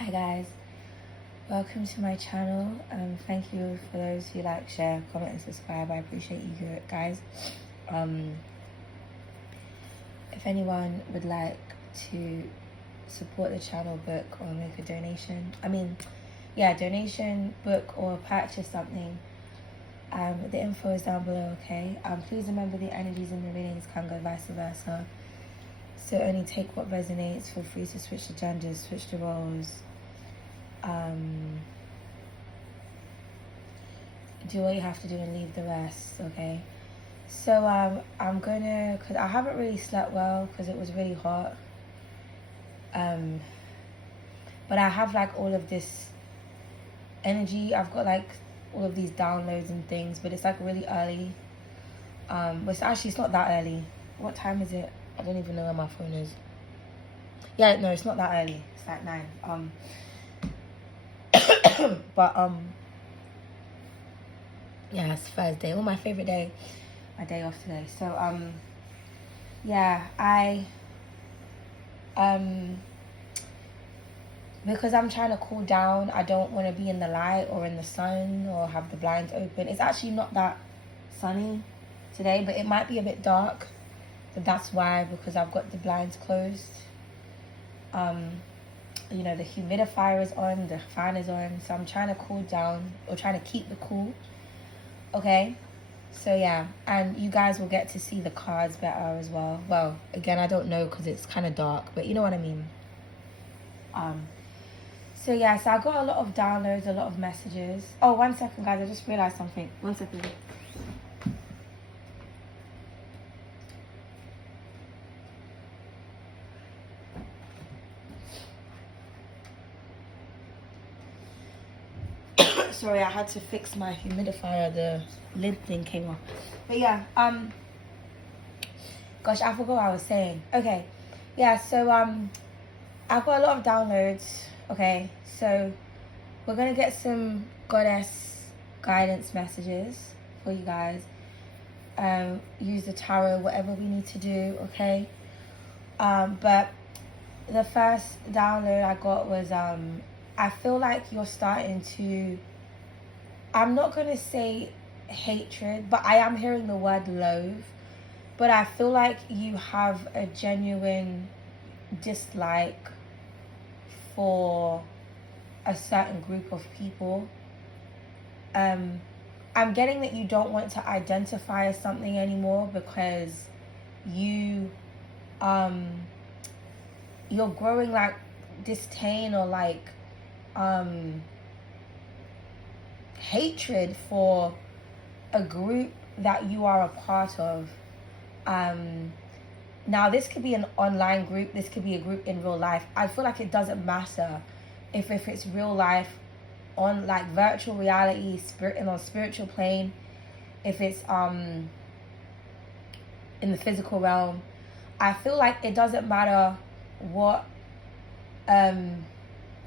Hi guys, welcome to my channel. Thank you for those who like, share, comment and subscribe. I appreciate you guys. If anyone would like to support the channel, book or make a donation, donation, book or purchase something, the info is down below, okay? Please remember the energies in the readings can go vice versa. So only take what resonates. Feel free to switch the genders, switch the roles. Do what you have to do and leave the rest, okay? So I'm gonna, because I haven't really slept well because it was really hot. But I have like all of this energy. I've got like all of these downloads and things, but it's like really early. But it's not that early. What time is it? I don't even know where my phone is. Yeah, no, it's not that early. It's like 9. But yeah, it's Thursday. Oh, my favorite day. My day off today. So yeah, because I'm trying to cool down, I don't want to be in the light or in the sun or have the blinds open. It's actually not that sunny today, but it might be a bit dark. But that's why, because I've got the blinds closed. You know, the humidifier is on, the fan is on, so I'm trying to cool down, or trying to keep the cool, okay? So yeah, and you guys will get to see the cards better as well. Well, again, I don't know because it's kind of dark, but you know what I mean. So yeah, so I got a lot of downloads, a lot of messages. Oh, 1 second, guys, I just realized something. 1 second. Sorry, I had to fix my humidifier. The lid thing came off. But yeah, gosh, I forgot what I was saying. Okay, yeah, so I've got a lot of downloads. Okay, so we're gonna get some goddess guidance messages for you guys. Use the tarot, whatever we need to do. Okay, but the first download I got was I feel like you're starting to, I'm not going to say hatred, but I am hearing the word loathe. But I feel like you have a genuine dislike for a certain group of people. I'm getting that you don't want to identify as something anymore because you're growing like disdain or like hatred for a group that you are a part of. Now this could be an online group, this could be a group in real life. I feel like it doesn't matter if it's real life, on like virtual reality, spirit, and on spiritual plane, if it's in the physical realm. I feel like it doesn't matter what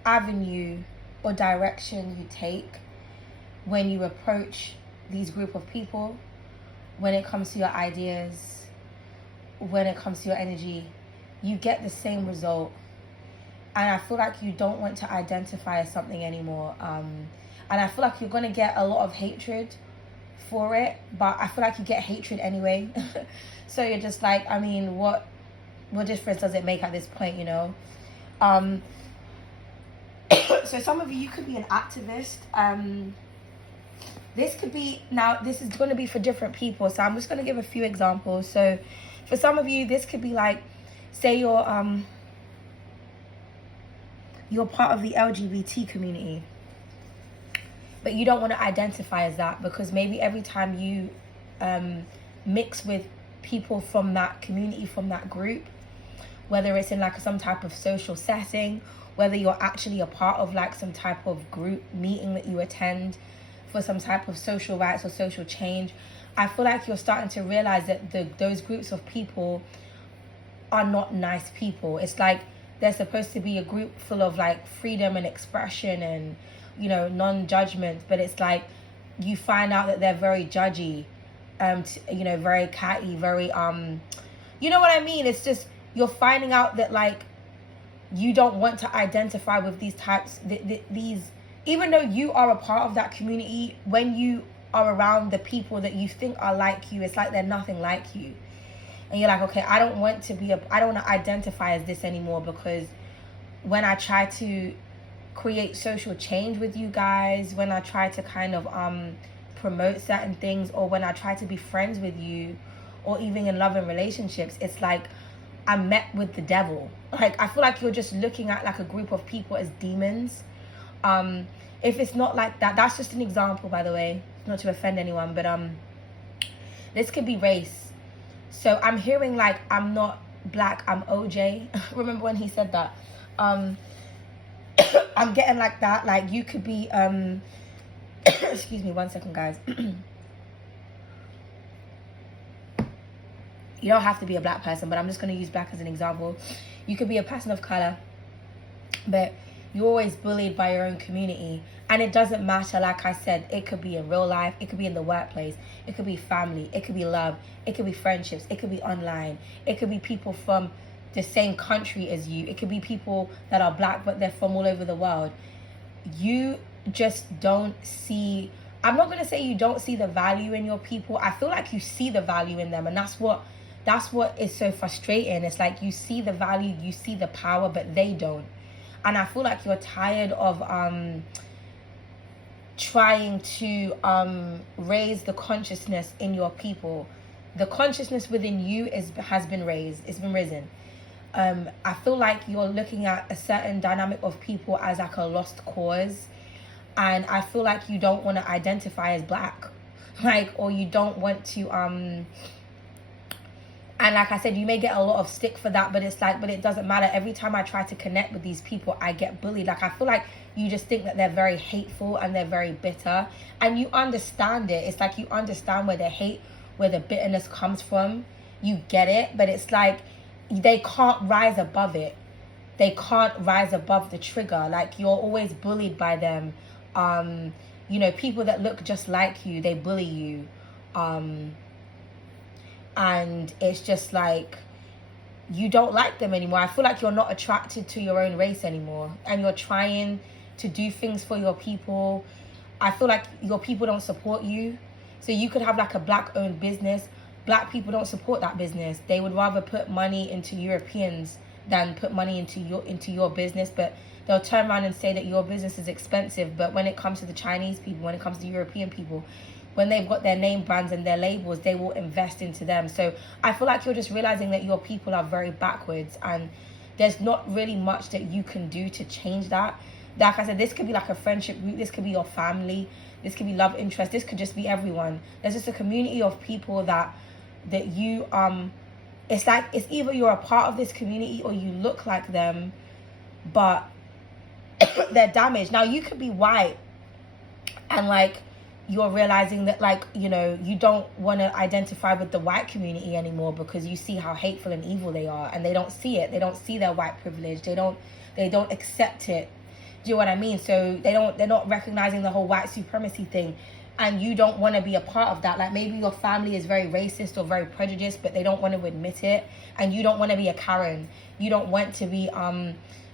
avenue or direction you take when you approach these group of people, when it comes to your ideas, when it comes to your energy, you get the same result. And I feel like you don't want to identify as something anymore. And I feel like you're going to get a lot of hatred for it, but I feel like you get hatred anyway. So you're just like, I mean, what difference does it make at this point, you know? So some of you could be an activist. This could be, now this is going to be for different people, so I'm just going to give a few examples. So for some of you, this could be like, say you're part of the LGBT community, but you don't want to identify as that because maybe every time you mix with people from that community, from that group, whether it's in like some type of social setting, whether you're actually a part of like some type of group meeting that you attend for some type of social rights or social change, I feel like you're starting to realize that those groups of people are not nice people. It's like they're supposed to be a group full of like freedom and expression and, you know, non-judgment, but it's like you find out that they're very judgy, you know, very catty, very you know what I mean? It's just, you're finding out that like you don't want to identify with these types, these, even though you are a part of that community, when you are around the people that you think are like you, it's like they're nothing like you. And you're like, okay, I don't want to identify as this anymore, because when I try to create social change with you guys, when I try to kind of promote certain things, or when I try to be friends with you, or even in love and relationships, it's like I'm met with the devil. Like, I feel like you're just looking at like a group of people as demons. If it's not like that, that's just an example, by the way, not to offend anyone, but this could be race. So I'm hearing like, I'm not black, I'm OJ. Remember when he said that? I'm getting like that. Like, you could be excuse me, 1 second, guys. You don't have to be a black person, but I'm just going to use black as an example. You could be a person of color, but you're always bullied by your own community. And it doesn't matter, like I said, it could be in real life, it could be in the workplace, it could be family, it could be love, it could be friendships, it could be online, it could be people from the same country as you, it could be people that are black but they're from all over the world. You just don't see, I'm not going to say you don't see the value in your people. I feel like you see the value in them, and that's what is so frustrating. It's like you see the value, you see the power, but they don't. And I feel like you're tired of trying to raise the consciousness in your people. The consciousness within you has been raised. It's been risen. I feel like you're looking at a certain dynamic of people as like a lost cause. And I feel like you don't want to identify as black. Like, or you don't want to... And like I said, you may get a lot of stick for that, but it's like, but it doesn't matter. Every time I try to connect with these people, I get bullied. Like, I feel like you just think that they're very hateful and they're very bitter. And you understand it. It's like you understand where the hate, where the bitterness comes from. You get it. But it's like they can't rise above it. They can't rise above the trigger. Like, you're always bullied by them. You know, people that look just like you, they bully you. And it's just like, you don't like them anymore. I feel like you're not attracted to your own race anymore. And you're trying to do things for your people. I feel like your people don't support you. So you could have like a black-owned business. Black people don't support that business. They would rather put money into Europeans than put money into your business. But they'll turn around and say that your business is expensive. But when it comes to the Chinese people, when it comes to European people, when they've got their name brands and their labels, they will invest into them. So I feel like you're just realizing that your people are very backwards, and there's not really much that you can do to change that. Like I said, this could be like a friendship group. This could be your family. This could be love interest. This could just be everyone. There's just a community of people that you, it's like, it's either you're a part of this community or you look like them, but they're damaged. Now, you could be white and like, you're realizing that, like, you know, you don't want to identify with the white community anymore because you see how hateful and evil they are, and they don't see it. They don't see their white privilege. They don't accept it. Do you know what I mean? So they're not recognizing the whole white supremacy thing, and you don't want to be a part of that. Like, maybe your family is very racist or very prejudiced, but they don't want to admit it, and you don't want to be a Karen. You don't want to be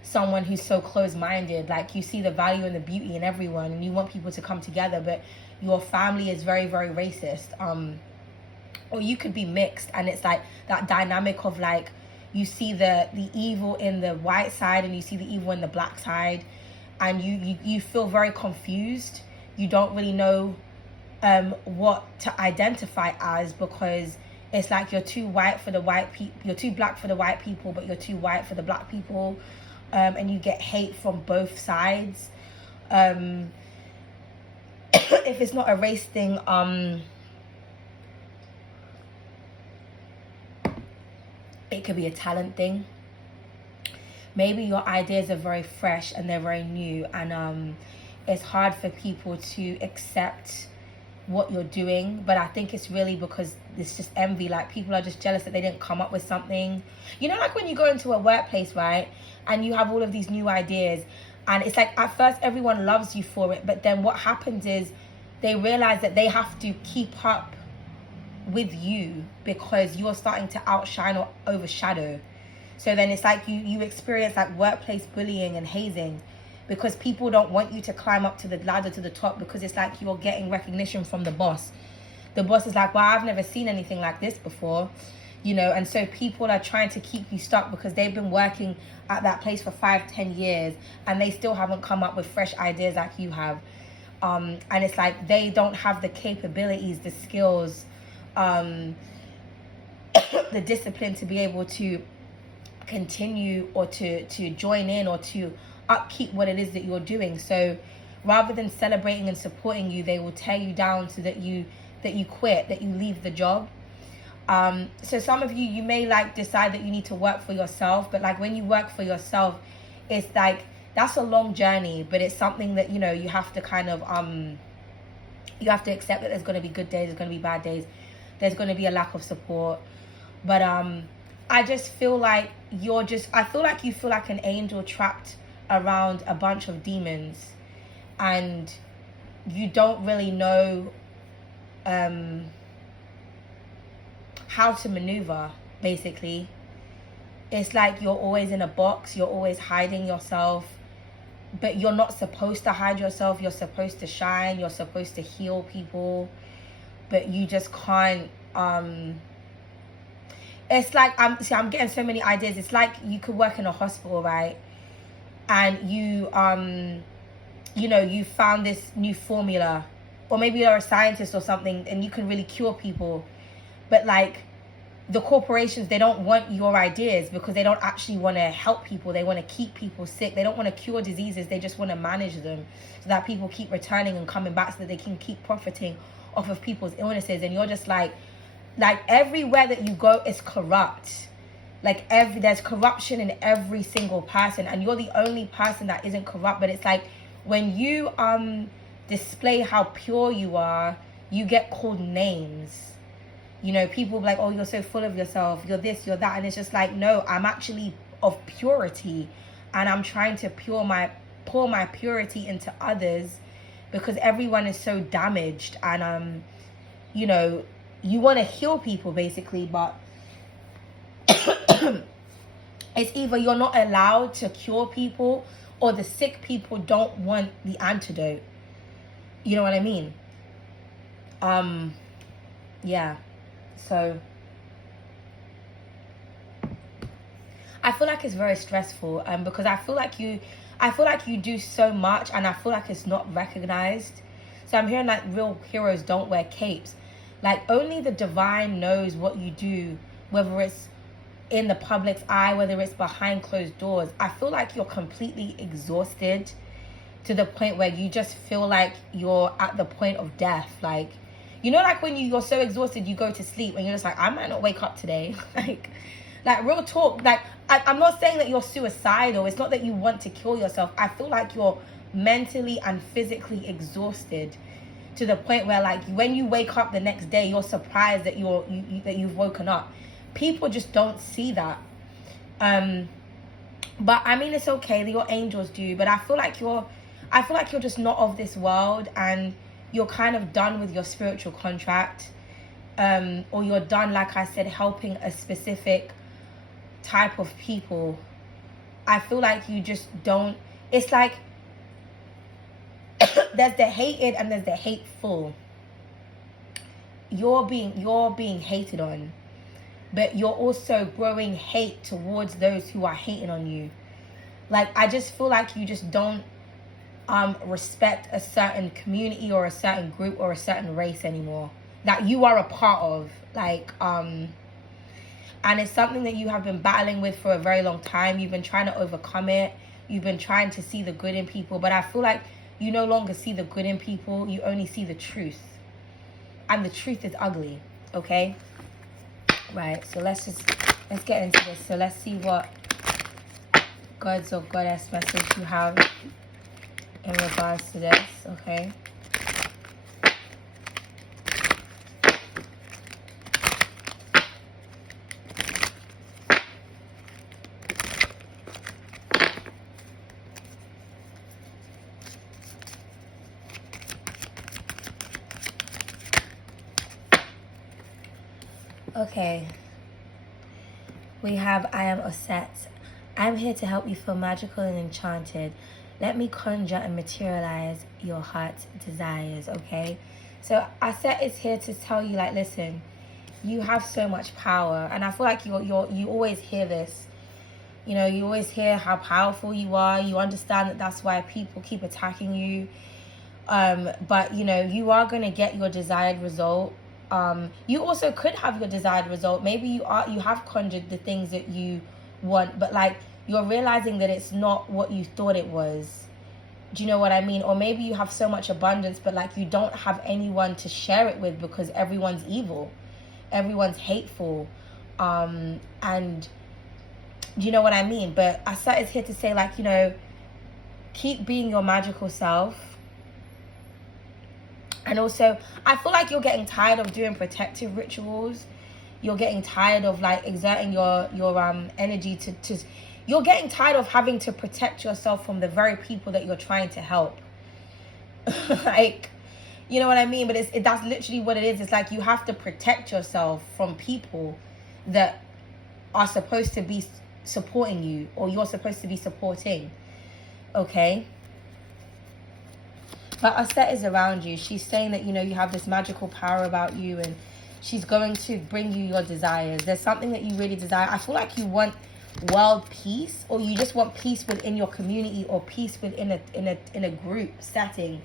someone who's so closed-minded. Like, you see the value and the beauty in everyone, and you want people to come together, but your family is very, very racist. Or you could be mixed, and it's like that dynamic of like, you see the evil in the white side and you see the evil in the black side, and you feel very confused. You don't really know what to identify as, because it's like you're too white for the white people, you're too black for the white people, but you're too white for the black people. And you get hate from both sides. If it's not a race thing, it could be a talent thing. Maybe your ideas are very fresh and they're very new, and it's hard for people to accept what you're doing. But I think it's really because it's just envy. Like, people are just jealous that they didn't come up with something. You know, like when you go into a workplace, right, and you have all of these new ideas, and it's like at first everyone loves you for it, but then what happens is they realize that they have to keep up with you because you're starting to outshine or overshadow. So then it's like you experience like workplace bullying and hazing, because people don't want you to climb up to the ladder to the top, because it's like you're getting recognition from the boss. The boss is like, well, I've never seen anything like this before, you know. And so people are trying to keep you stuck because they've been working at that place for 5-10 years and they still haven't come up with fresh ideas like you have. And it's like they don't have the capabilities, the skills, the discipline to be able to continue or to join in or to upkeep what it is that you're doing. So rather than celebrating and supporting you, they will tear you down so that you quit, that you leave the job. So some of you may like decide that you need to work for yourself, but like when you work for yourself, it's like that's a long journey, but it's something that, you know, you have to kind of you have to accept that there's going to be good days, there's going to be bad days, there's going to be a lack of support. But I just feel like I feel like you feel like an angel trapped around a bunch of demons, and you don't really know how to maneuver, basically. It's like you're always in a box, you're always hiding yourself, but you're not supposed to hide yourself. You're supposed to shine, you're supposed to heal people, but you just can't. It's like I'm getting so many ideas. It's like you could work in a hospital, right? And you know, you found this new formula, or maybe you're a scientist or something and you can really cure people, but like the corporations, they don't want your ideas because they don't actually want to help people. They want to keep people sick. They don't want to cure diseases. They just want to manage them so that people keep returning and coming back so that they can keep profiting off of people's illnesses. And you're just like everywhere that you go is corrupt. Like there's corruption in every single person, and you're the only person that isn't corrupt. But it's like when you display how pure you are, you get called names. You know, people be like, oh, you're so full of yourself, you're this, you're that. And it's just like, no, I'm actually of purity, and I'm trying to pour my purity into others, because everyone is so damaged. And you know, you want to heal people basically, but it's either you're not allowed to cure people, or the sick people don't want the antidote. You know what I mean? Yeah. So I feel like it's very stressful, because I feel like you do so much, and I feel like it's not recognized. So I'm hearing like real heroes don't wear capes. Like only the divine knows what you do, whether it's in the public's eye, whether it's behind closed doors. I feel like you're completely exhausted to the point where you just feel like you're at the point of death. Like, you know, like when you're so exhausted, you go to sleep and you're just like, I might not wake up today. like real talk. Like, I'm not saying that you're suicidal. It's not that you want to kill yourself. I feel like you're mentally and physically exhausted to the point where, like, when you wake up the next day, you're surprised that that you've woken up. People just don't see that. But I mean, it's okay. Your angels do. But I feel like you're just not of this world, and you're kind of done with your spiritual contract, or you're done, like I said, helping a specific type of people. I feel like you just don't. It's like there's the hated and there's the hateful. You're being hated on, but you're also growing hate towards those who are hating on you. Like, I just feel like you just don't respect a certain community or a certain group or a certain race anymore that you are a part of. Like, and it's something that you have been battling with for a very long time. You've been trying to overcome it. You've been trying to see the good in people, but I feel like you no longer see the good in people. You only see the truth, and the truth is ugly. Okay, right? So let's get into this. So let's see what God's or Goddess message you have in regards to this. Okay. Okay. We have I am Osset. I'm here to help you feel magical and enchanted. Let me conjure and materialize your heart's desires, okay? So Osset is here to tell you, like, listen, you have so much power. And I feel like you always hear this. You know, you always hear how powerful you are. You understand that that's why people keep attacking you. But, you know, you are going to get your desired result. You also could have your desired result. Maybe you have conjured the things that you want, but like you're realizing that it's not what you thought it was. Do you know what I mean? Or maybe you have so much abundance, but like you don't have anyone to share it with because everyone's evil, everyone's hateful, and do you know what I mean? But Asa is here to say, like, you know, keep being your magical self. And also, I feel like you're getting tired of doing protective rituals. You're getting tired of like exerting your energy to you're getting tired of having to protect yourself from the very people that you're trying to help. Like, you know what I mean? But that's literally what it is. It's like you have to protect yourself from people that are supposed to be supporting you, or you're supposed to be supporting. Okay? But Aset is around you. She's saying that, you know, you have this magical power about you, and she's going to bring you your desires. There's something that you really desire. I feel like you want world peace, or you just want peace within your community, or peace within a group setting.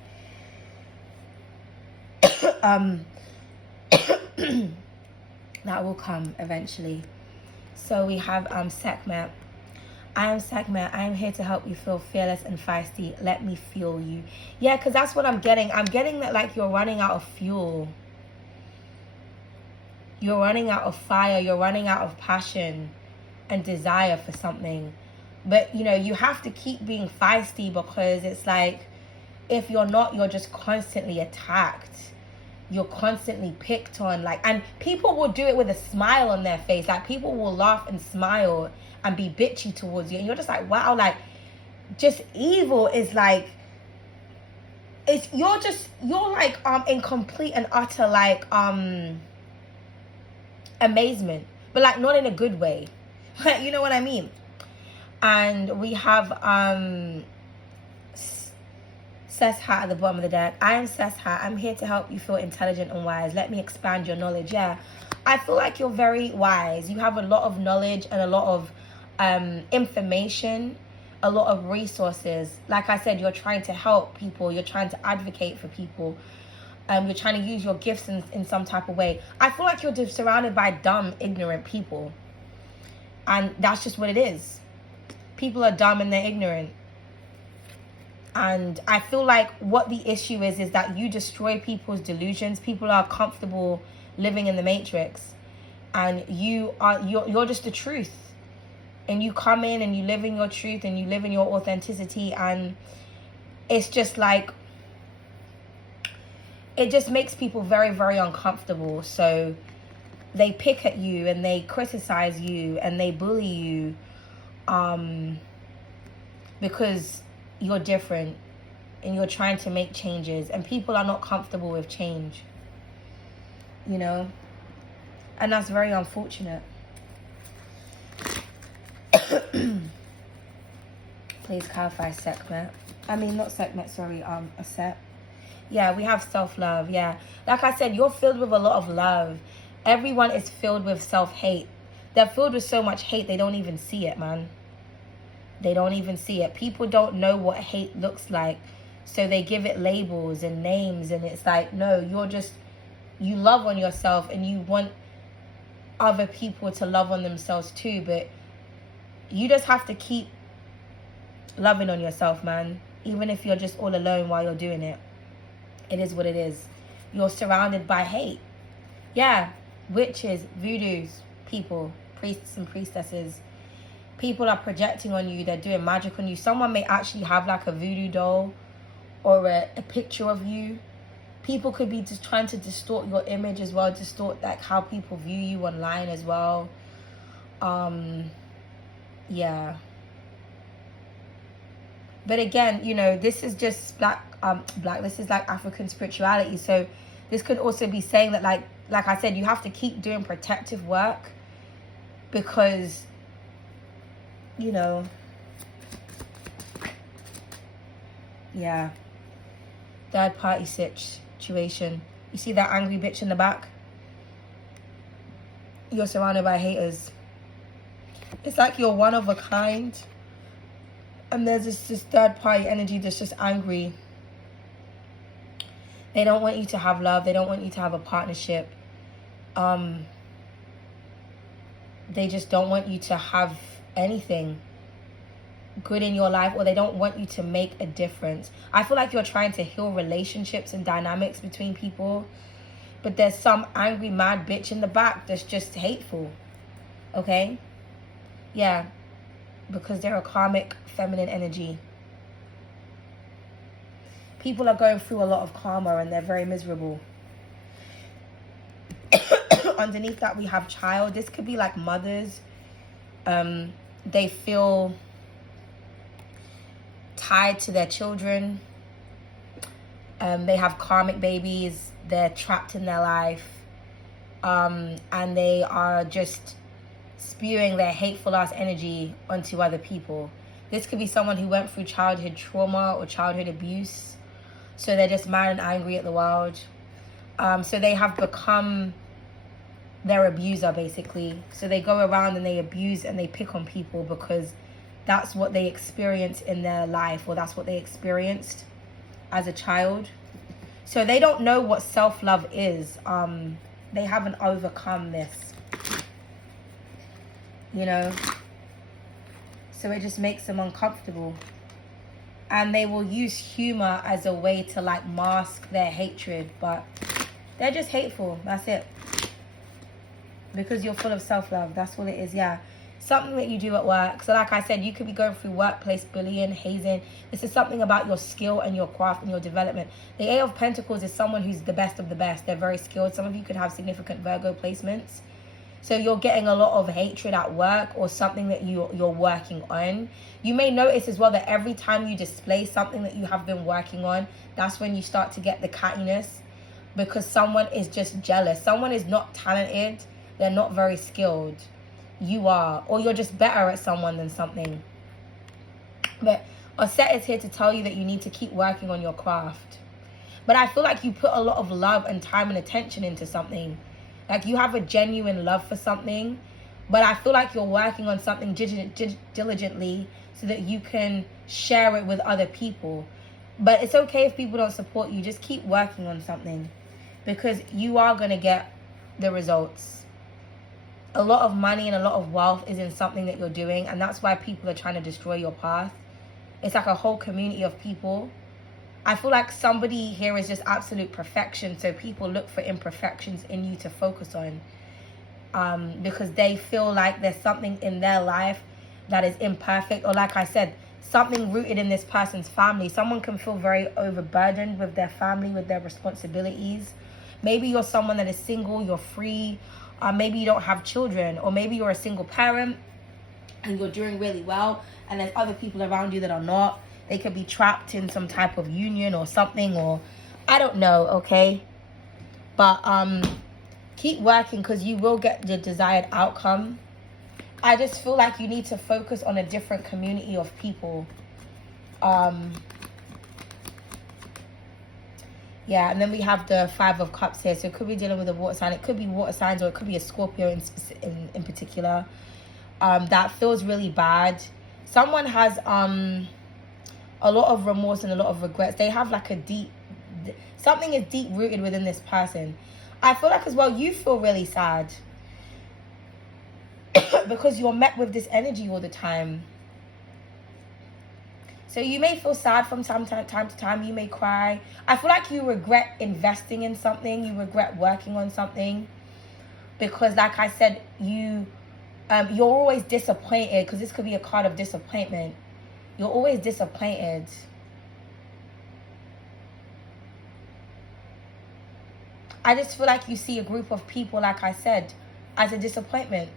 That will come eventually. So we have Sekhmet. I am Sekhmet. I am here to help you feel fearless and feisty. Let me fuel you. Yeah, because that's what I'm getting. I'm getting that like you're running out of fuel. You're running out of fire. You're running out of passion and desire for something. But, you know, you have to keep being feisty, because it's like, if you're not, you're just constantly attacked. You're constantly picked on. Like, and people will do it with a smile on their face. Like, people will laugh and smile and be bitchy towards you, and you're just like, wow, like, just evil is like, you're like in complete and utter like amazement, but like not in a good way. You know what I mean? And we have Seshat at the bottom of the deck. I am Seshat. I'm here to help you feel intelligent and wise. Let me expand your knowledge. Yeah, I feel like you're very wise. You have a lot of knowledge and a lot of information, a lot of resources. Like I said, you're trying to help people. You're trying to advocate for people. You're trying to use your gifts in some type of way. I feel like you're just surrounded by dumb, ignorant people. And that's just what it is. People are dumb and they're ignorant. And I feel like what the issue is that you destroy people's delusions. People are comfortable living in the matrix. And you're just the truth. And you come in and you live in your truth and you live in your authenticity, and it's just like, it just makes people very, very uncomfortable. So they pick at you and they criticize you and they bully you because you're different and you're trying to make changes, and people are not comfortable with change, you know, and that's very unfortunate. Please clarify Sekhmet. I mean, not Sekhmet, sorry, Aset. Yeah, we have self-love. Yeah, like I said, you're filled with a lot of love. Everyone is filled with self-hate. They're filled with so much hate, they don't even see it, man. They don't even see it. People don't know what hate looks like, so they give it labels and names, and it's like, no, you love on yourself and you want other people to love on themselves too, but you just have to keep loving on yourself, man. Even if you're just all alone while you're doing it. It is what it is. You're surrounded by hate. Yeah. Witches, voodoos, people, priests and priestesses. People are projecting on you. They're doing magic on you. Someone may actually have like a voodoo doll or a picture of you. People could be just trying to distort your image as well. Distort like how people view you online as well. Yeah. But again, you know, this is just black, this is like African spirituality. So this could also be saying that, like I said, you have to keep doing protective work, because, you know, yeah, third party situation. You see that angry bitch in the back? You're surrounded by haters. It's like you're one of a kind, and there's this third party energy that's just angry. They don't want you to have love. They don't want you to have a partnership. They just don't want you to have anything good in your life, or they don't want you to make a difference. I feel like you're trying to heal relationships and dynamics between people, but there's some angry mad bitch in the back that's just hateful. Okay? Yeah, because they're a karmic feminine energy. People are going through a lot of karma and they're very miserable. Underneath that we have child. This could be like mothers. They feel tied to their children. They have karmic babies. They're trapped in their life. And they are just spewing their hateful ass energy onto other people. This could be someone who went through childhood trauma or childhood abuse. So they're just mad and angry at the world. So they have become their abuser, basically. So they go around and they abuse and they pick on people because that's what they experience in their life, or that's what they experienced as a child. So they don't know what self-love is. They haven't overcome this, you know. So it just makes them uncomfortable. And they will use humor as a way to like mask their hatred, but they're just hateful. That's it. Because you're full of self-love. That's what it is. Yeah. Something that you do at work. So like I said, you could be going through workplace bullying, hazing. This is something about your skill and your craft and your development. The Eight of Pentacles is someone who's the best of the best. They're very skilled. Some of you could have significant Virgo placements. So you're getting a lot of hatred at work, or something that you're working on. You may notice as well that every time you display something that you have been working on, that's when you start to get the cattiness, because someone is just jealous. Someone is not talented. They're not very skilled. You are. Or you're just better at someone than something. But Osset is here to tell you that you need to keep working on your craft. But I feel like you put a lot of love and time and attention into something. Like you have a genuine love for something, but I feel like you're working on something diligently so that you can share it with other people. But it's okay if people don't support you. Just keep working on something, because you are going to get the results. A lot of money and a lot of wealth is in something that you're doing, and that's why people are trying to destroy your path. It's like a whole community of people. I feel like somebody here is just absolute perfection, so people look for imperfections in you to focus on, because they feel like there's something in their life that is imperfect, or like I said, something rooted in this person's family. Someone can feel very overburdened with their family, with their responsibilities. Maybe you're someone that is single, you're free, maybe you don't have children, or maybe you're a single parent and you're doing really well, and there's other people around you that are not. They could be trapped in some type of union or something, or I don't know, okay? But keep working, because you will get the desired outcome. I just feel like you need to focus on a different community of people. Yeah, and then we have the Five of Cups here. So it could be dealing with a water sign. It could be water signs, or it could be a Scorpio in particular. That feels really bad. Someone has a lot of remorse and a lot of regrets. They have like something is deep rooted within this person. I feel like as well, you feel really sad because you're met with this energy all the time. So you may feel sad from time to time. You may cry. I feel like you regret investing in something. You regret working on something, because like I said, you're always disappointed, because this could be a card of disappointment. You're always disappointed. I just feel like you see a group of people, like I said, as a disappointment.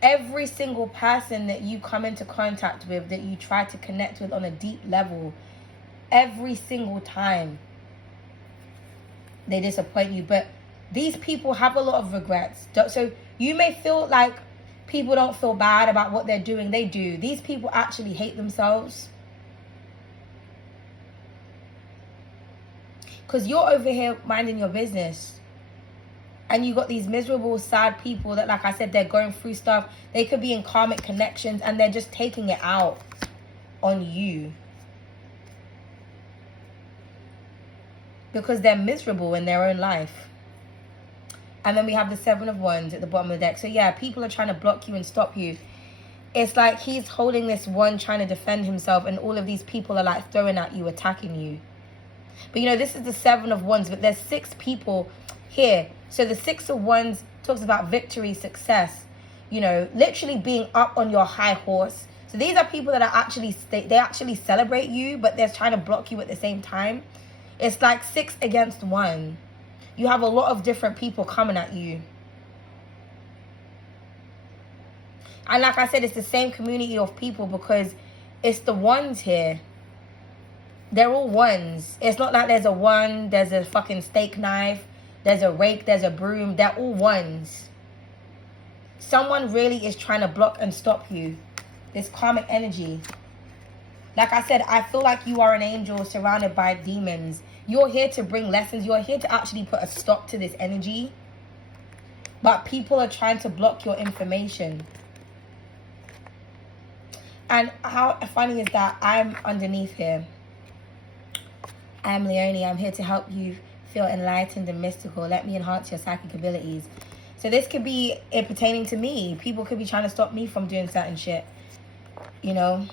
Every single person that you come into contact with, that you try to connect with on a deep level, every single time they disappoint you. But these people have a lot of regrets. So You may feel like people don't feel bad about what they're doing. They do. These people actually hate themselves. Because you're over here minding your business. And you got these miserable, sad people that, like I said, they're going through stuff. They could be in karmic connections and they're just taking it out on you. Because they're miserable in their own life. And then we have the Seven of Wands at the bottom of the deck. So yeah, people are trying to block you and stop you. It's like he's holding this wand trying to defend himself, and all of these people are like throwing at you, attacking you. But you know, this is the Seven of Wands, but there's 6 people here. So the 6 of Wands talks about victory, success, you know, literally being up on your high horse. So these are people that are actually, they actually celebrate you, but they're trying to block you at the same time. It's like 6 against 1. You have a lot of different people coming at you. And like I said, it's the same community of people because it's the ones here. They're all ones. It's not like there's a one, there's a fucking steak knife, there's a rake, there's a broom. They're all ones. Someone really is trying to block and stop you. This karmic energy. Like I said, I feel like you are an angel surrounded by demons. You're here to bring lessons. You're here to actually put a stop to this energy. But people are trying to block your information. And how funny is that I'm underneath here. I'm Leonie. I'm here to help you feel enlightened and mystical. Let me enhance your psychic abilities. So this could be it pertaining to me. People could be trying to stop me from doing certain shit. You know.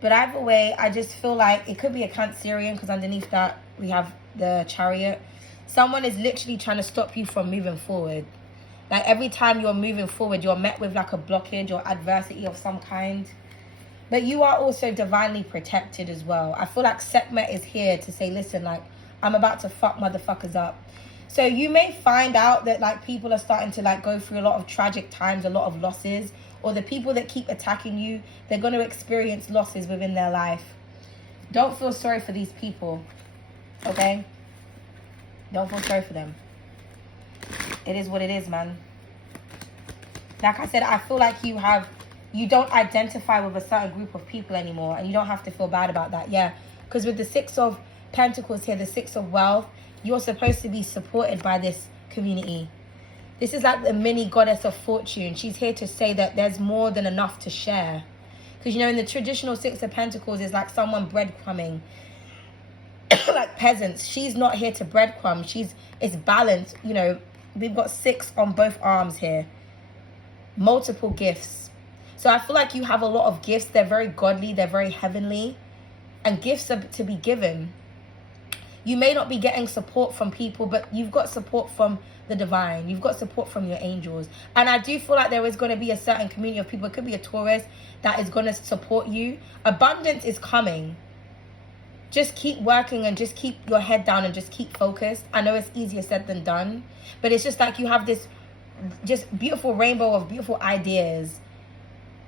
But either way, I just feel like it could be a Cancerian because underneath that we have the Chariot. Someone is literally trying to stop you from moving forward. Like every time you're moving forward, you're met with like a blockage or adversity of some kind. But you are also divinely protected as well. I feel like Sekhmet is here to say, listen, like, I'm about to fuck motherfuckers up. So you may find out that like people are starting to like go through a lot of tragic times, a lot of losses. Or the people that keep attacking you, they're going to experience losses within their life. Don't feel sorry for these people. Okay? Don't feel sorry for them. It is what it is, man. Like I said, I feel like you don't identify with a certain group of people anymore. And you don't have to feel bad about that. Yeah. Because with the 6 of Pentacles here, the 6 of Wealth, you're supposed to be supported by this community. This is like the mini goddess of fortune. She's here to say that there's more than enough to share. Because, you know, in the traditional 6 of Pentacles is like someone breadcrumbing. Like peasants. She's not here to breadcrumb. It's balanced. You know, we've got 6 on both arms here. Multiple gifts. So I feel like you have a lot of gifts. They're very godly. They're very heavenly. And gifts are to be given. You may not be getting support from people, but you've got support from the divine. You've got support from your angels. And I do feel like there is going to be a certain community of people. It could be a Taurus that is going to support you. Abundance is coming. Just keep working and just keep your head down and just keep focused. I know it's easier said than done. But it's just like you have this just beautiful rainbow of beautiful ideas.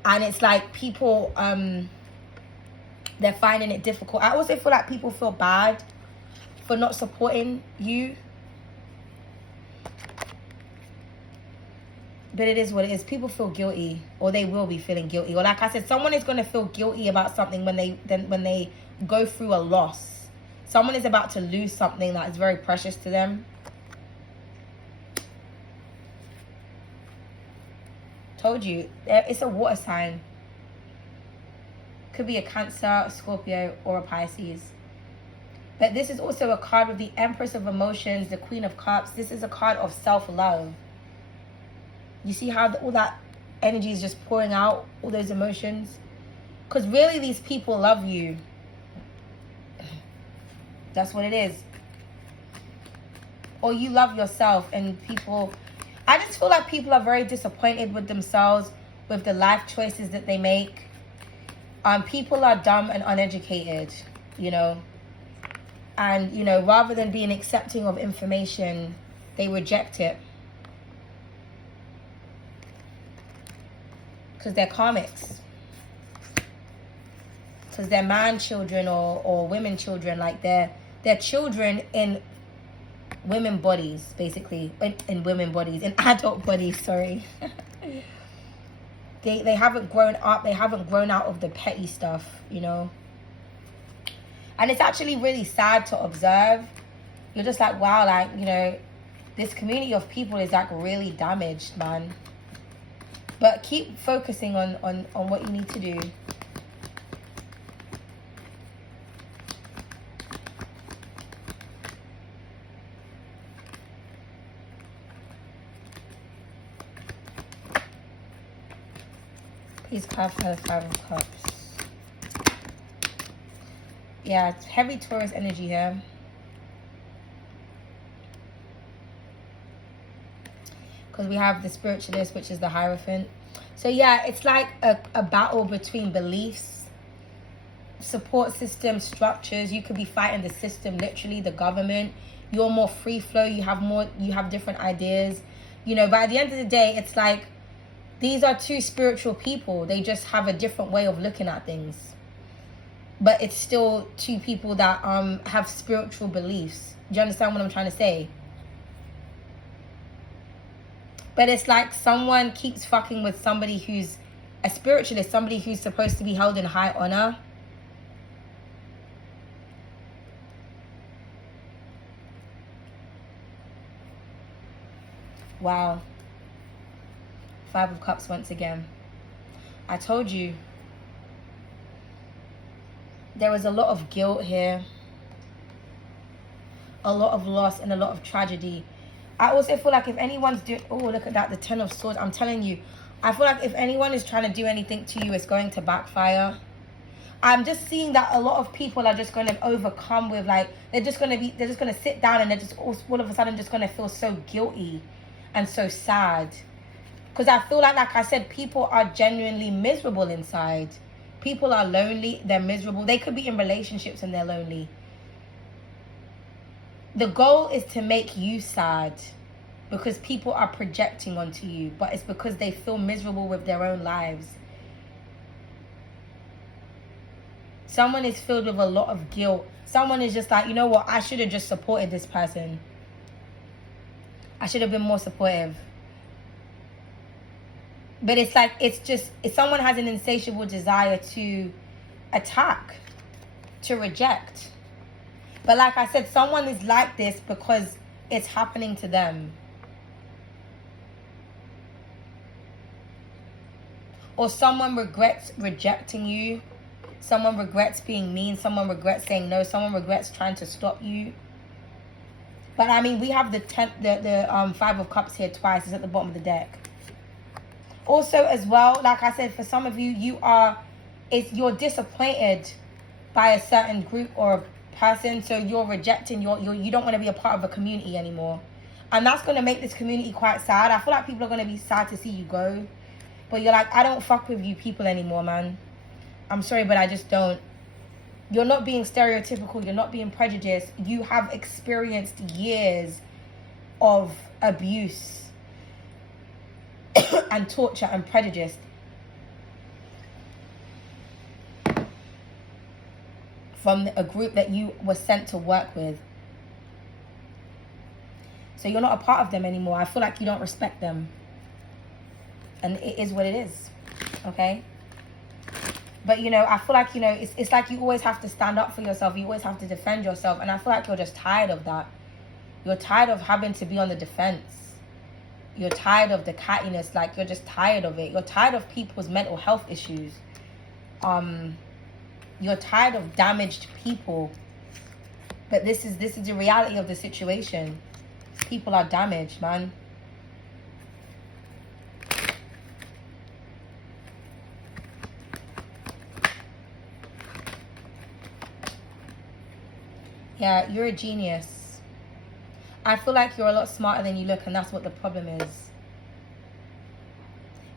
And it's like people, they're finding it difficult. I also feel like people feel bad for not supporting you. But it is what it is. People feel guilty, or they will be feeling guilty. Or like I said, someone is going to feel guilty about something when they go through a loss. Someone is about to lose something that is very precious to them. Told you, it's a water sign. Could be a Cancer, a Scorpio, or a Pisces. But this is also a card with the Empress of Emotions, the Queen of Cups. This is a card of self-love. You see how all that energy is just pouring out, all those emotions? Because really these people love you. That's what it is. Or you love yourself, and people... I just feel like people are very disappointed with themselves, with the life choices that they make. People are dumb and uneducated, you know. And, you know, rather than being accepting of information, they reject it. Because they're karmics. Because they're man children or women children. Like they're children in women bodies, basically. In women bodies, in adult bodies, sorry. They haven't grown up. They haven't grown out of the petty stuff, you know. And it's actually really sad to observe. You're just like, wow, like, you know, this community of people is like really damaged, man. But keep focusing on what you need to do. Please clarify the Five of Cups. Yeah, it's heavy Taurus energy here. Because we have the spiritualist, which is the Hierophant. So yeah, it's like a battle between beliefs, support system, structures. You could be fighting the system, literally the government. You're more free flow. You have different ideas. You know, but at the end of the day, it's like these are two spiritual people. They just have a different way of looking at things. But it's still two people that have spiritual beliefs. Do you understand what I'm trying to say? But it's like someone keeps fucking with somebody who's a spiritualist, somebody who's supposed to be held in high honor. Wow. Five of Cups once again. I told you. There was a lot of guilt here. A lot of loss and a lot of tragedy. I also feel like if anyone's doing... Oh, look at that. The Ten of Swords. I'm telling you. I feel like if anyone is trying to do anything to you, it's going to backfire. I'm just seeing that a lot of people are just going to overcome with like... They're just going to sit down and they're just all of a sudden just going to feel so guilty and so sad. Because I feel like I said, people are genuinely miserable inside. People are lonely. They're miserable. They could be in relationships and they're lonely. The goal is to make you sad because people are projecting onto you, but it's because they feel miserable with their own lives. Someone is filled with a lot of guilt. Someone is just like, you know what? I should have just supported this person. I should have been more supportive. But it's like, it's just, if someone has an insatiable desire to attack, to reject. But like I said, someone is like this because it's happening to them. Or someone regrets rejecting you. Someone regrets being mean. Someone regrets saying no. Someone regrets trying to stop you. But I mean, we have the Five of Cups here twice. It's at the bottom of the deck. Also, as well, like I said, for some of you, you're disappointed by a certain group or a person, so you're rejecting, you don't want to be a part of a community anymore, and that's going to make this community quite sad. I feel like people are going to be sad to see you go, but you're like, I don't fuck with you people anymore, man. I'm sorry, but I just don't. You're not being stereotypical. You're not being prejudiced. You have experienced years of abuse and torture and prejudice from a group that you were sent to work with. So you're not a part of them anymore. I feel like you don't respect them. And it is what it is. Okay? But, you know, I feel like, you know, it's like you always have to stand up for yourself. You always have to defend yourself. And I feel like you're just tired of that. You're tired of having to be on the defense. You're tired of the cattiness. Like, you're just tired of it. You're tired of people's mental health issues. You're tired of damaged people. But this is the reality of the situation. People are damaged, man. Yeah, you're a genius. I feel like you're a lot smarter than you look, and that's what the problem is.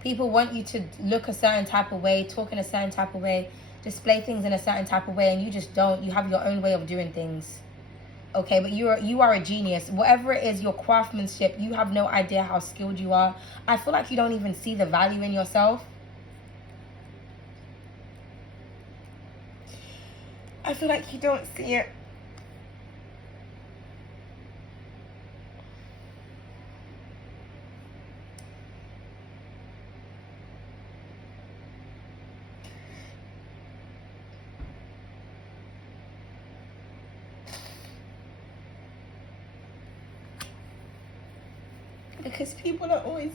People want you to look a certain type of way, talk in a certain type of way, display things in a certain type of way, and you just don't. You have your own way of doing things. Okay, but you are a genius. Whatever it is, your craftsmanship, you have no idea how skilled you are. I feel like you don't even see the value in yourself. I feel like you don't see it. because people are always...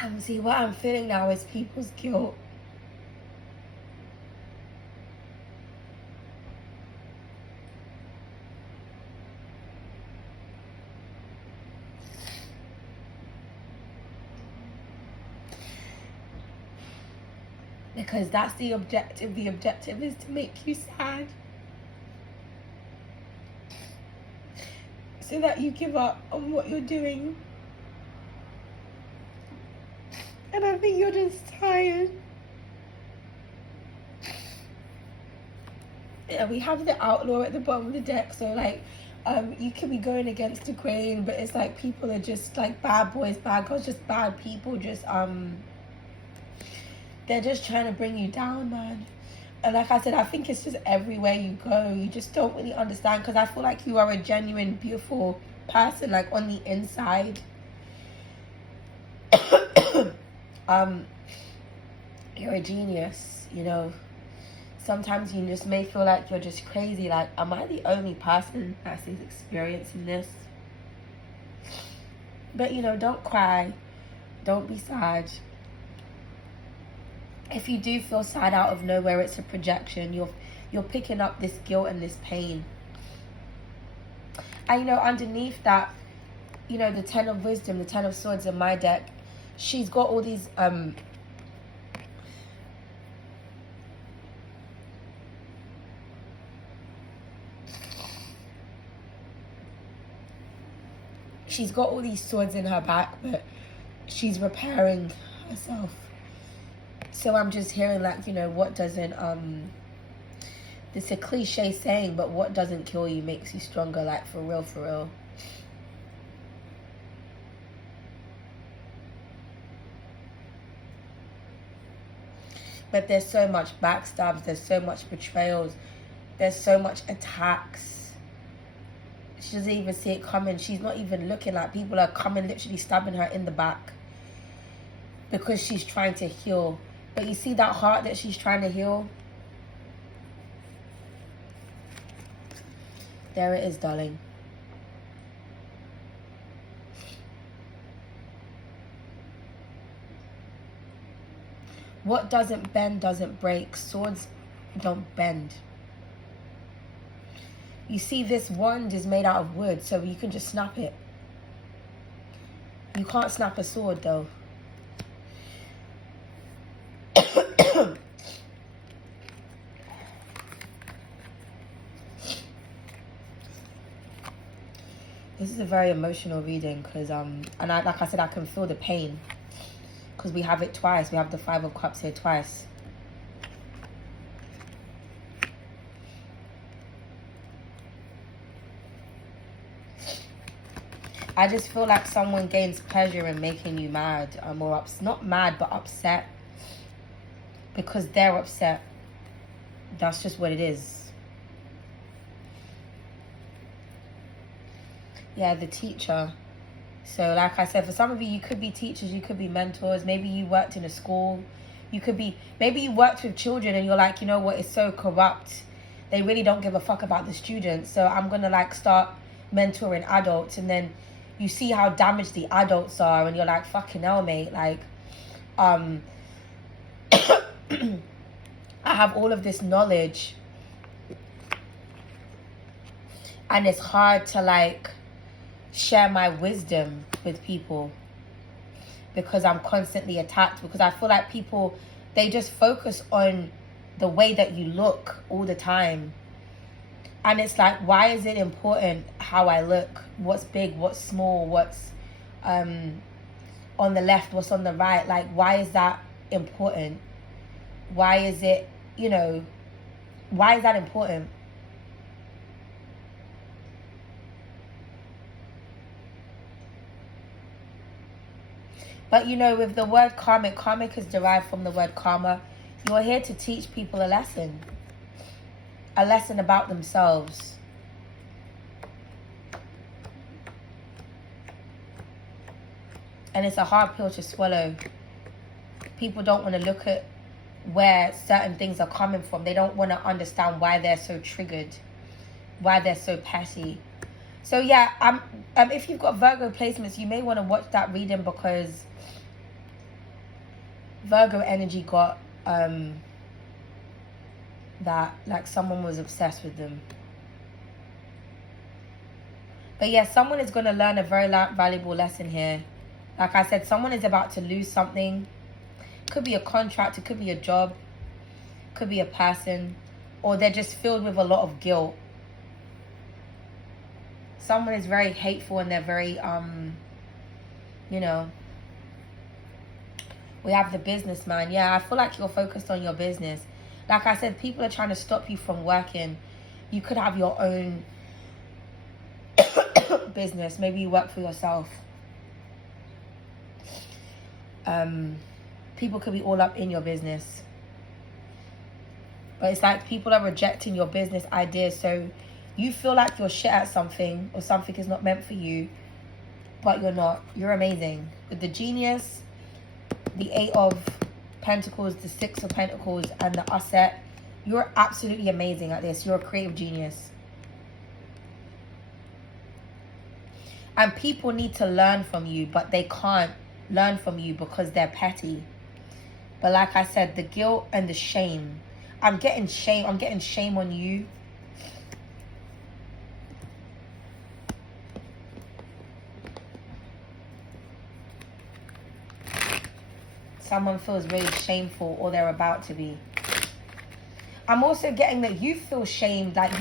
And see, what I'm feeling now is people's guilt. Because that's the objective. The objective is to make you sad, so that you give up on what you're doing. And I think you're just tired. Yeah, we have the outlaw at the bottom of the deck, so like you can be going against the grain, but it's like people are just like bad boys, bad girls, just bad people, just they're just trying to bring you down, man. And like I said, I think it's just everywhere you go, you just don't really understand, because I feel like you are a genuine, beautiful person, like on the inside. You're a genius, you know. Sometimes you just may feel like you're just crazy, like, am I the only person that's experiencing this? But you know, don't cry, don't be sad. If you do feel sad out of nowhere, it's a projection. You're picking up this guilt and this pain. And you know, underneath that, you know, the Ten of Wisdom, the Ten of Swords in my deck, she's got all these she's got all these swords in her back, but she's repairing herself. So I'm just hearing, like, you know, what doesn't it's a cliche saying, but what doesn't kill you makes you stronger, like, for real, for real. But there's so much backstabs, there's so much betrayals, there's so much attacks. She doesn't even see it coming. She's not even looking, like people are coming, literally stabbing her in the back because she's trying to heal. But you see that heart that she's trying to heal? There it is, darling. What doesn't bend doesn't break. Swords don't bend. You see, this wand is made out of wood, so you can just snap it. You can't snap a sword, though. This is a very emotional reading because, like I said, I can feel the pain because we have it twice. We have the Five of Cups here twice. I just feel like someone gains pleasure in making you mad, or not mad, but upset, because they're upset. That's just what it is. Yeah, the teacher. So like I said, for some of you, you could be teachers, you could be mentors. Maybe you worked in a school. You could be, maybe you worked with children and you're like, you know what, it's so corrupt. They really don't give a fuck about the students. So I'm going to like start mentoring adults. And then you see how damaged the adults are and you're like, fucking hell, mate. Like, I have all of this knowledge and it's hard to like share my wisdom with people because I'm constantly attacked, because I feel like people, they just focus on the way that you look all the time. And it's like, why is it important how I look? What's big, what's small, what's on the left, what's on the right? Like, why is that important? Why is it, you know, why is that important? But, you know, with the word karmic, karmic is derived from the word karma. You're here to teach people a lesson about themselves. And it's a hard pill to swallow. People don't want to look at where certain things are coming from. They don't want to understand why they're so triggered, why they're so petty. So yeah, if you've got Virgo placements, you may want to watch that reading, because Virgo energy got that, like someone was obsessed with them. But yeah, someone is going to learn a very valuable lesson here. Like I said, someone is about to lose something. Could be a contract, it could be a job, could be a person, or they're just filled with a lot of guilt. Someone is very hateful and they're very, you know. We have the businessman. Yeah, I feel like you're focused on your business. Like I said, people are trying to stop you from working. You could have your own business. Maybe you work for yourself. People could be all up in your business. But it's like people are rejecting your business ideas. So you feel like you're shit at something, or something is not meant for you, but you're not. You're amazing. With the Genius, the 8 of Pentacles, the 6 of Pentacles, and the Asset, you're absolutely amazing at this. You're a creative genius. And people need to learn from you, but they can't learn from you because they're petty. But like I said, the guilt and the shame. I'm getting shame on you. Someone feels really shameful, or they're about to be. I'm also getting that you feel shamed, like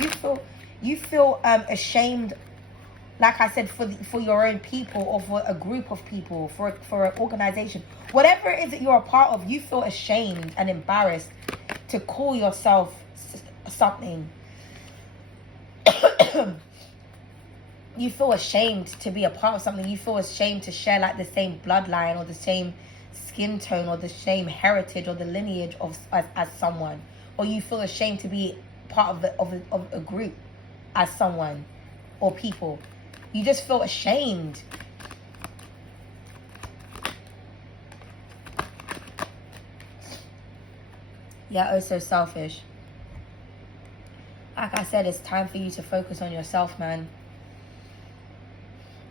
you feel ashamed, like I said, for your own people, or for a group of people, for an organization, whatever it is that you're a part of. You feel ashamed and embarrassed to call yourself something. You feel ashamed to be a part of something. You feel ashamed to share like the same bloodline, or the same skin tone, or the same heritage, or the lineage of as someone. Or you feel ashamed to be part of a group as someone or people. You just feel ashamed. Yeah, oh so selfish. Like I said, it's time for you to focus on yourself, man.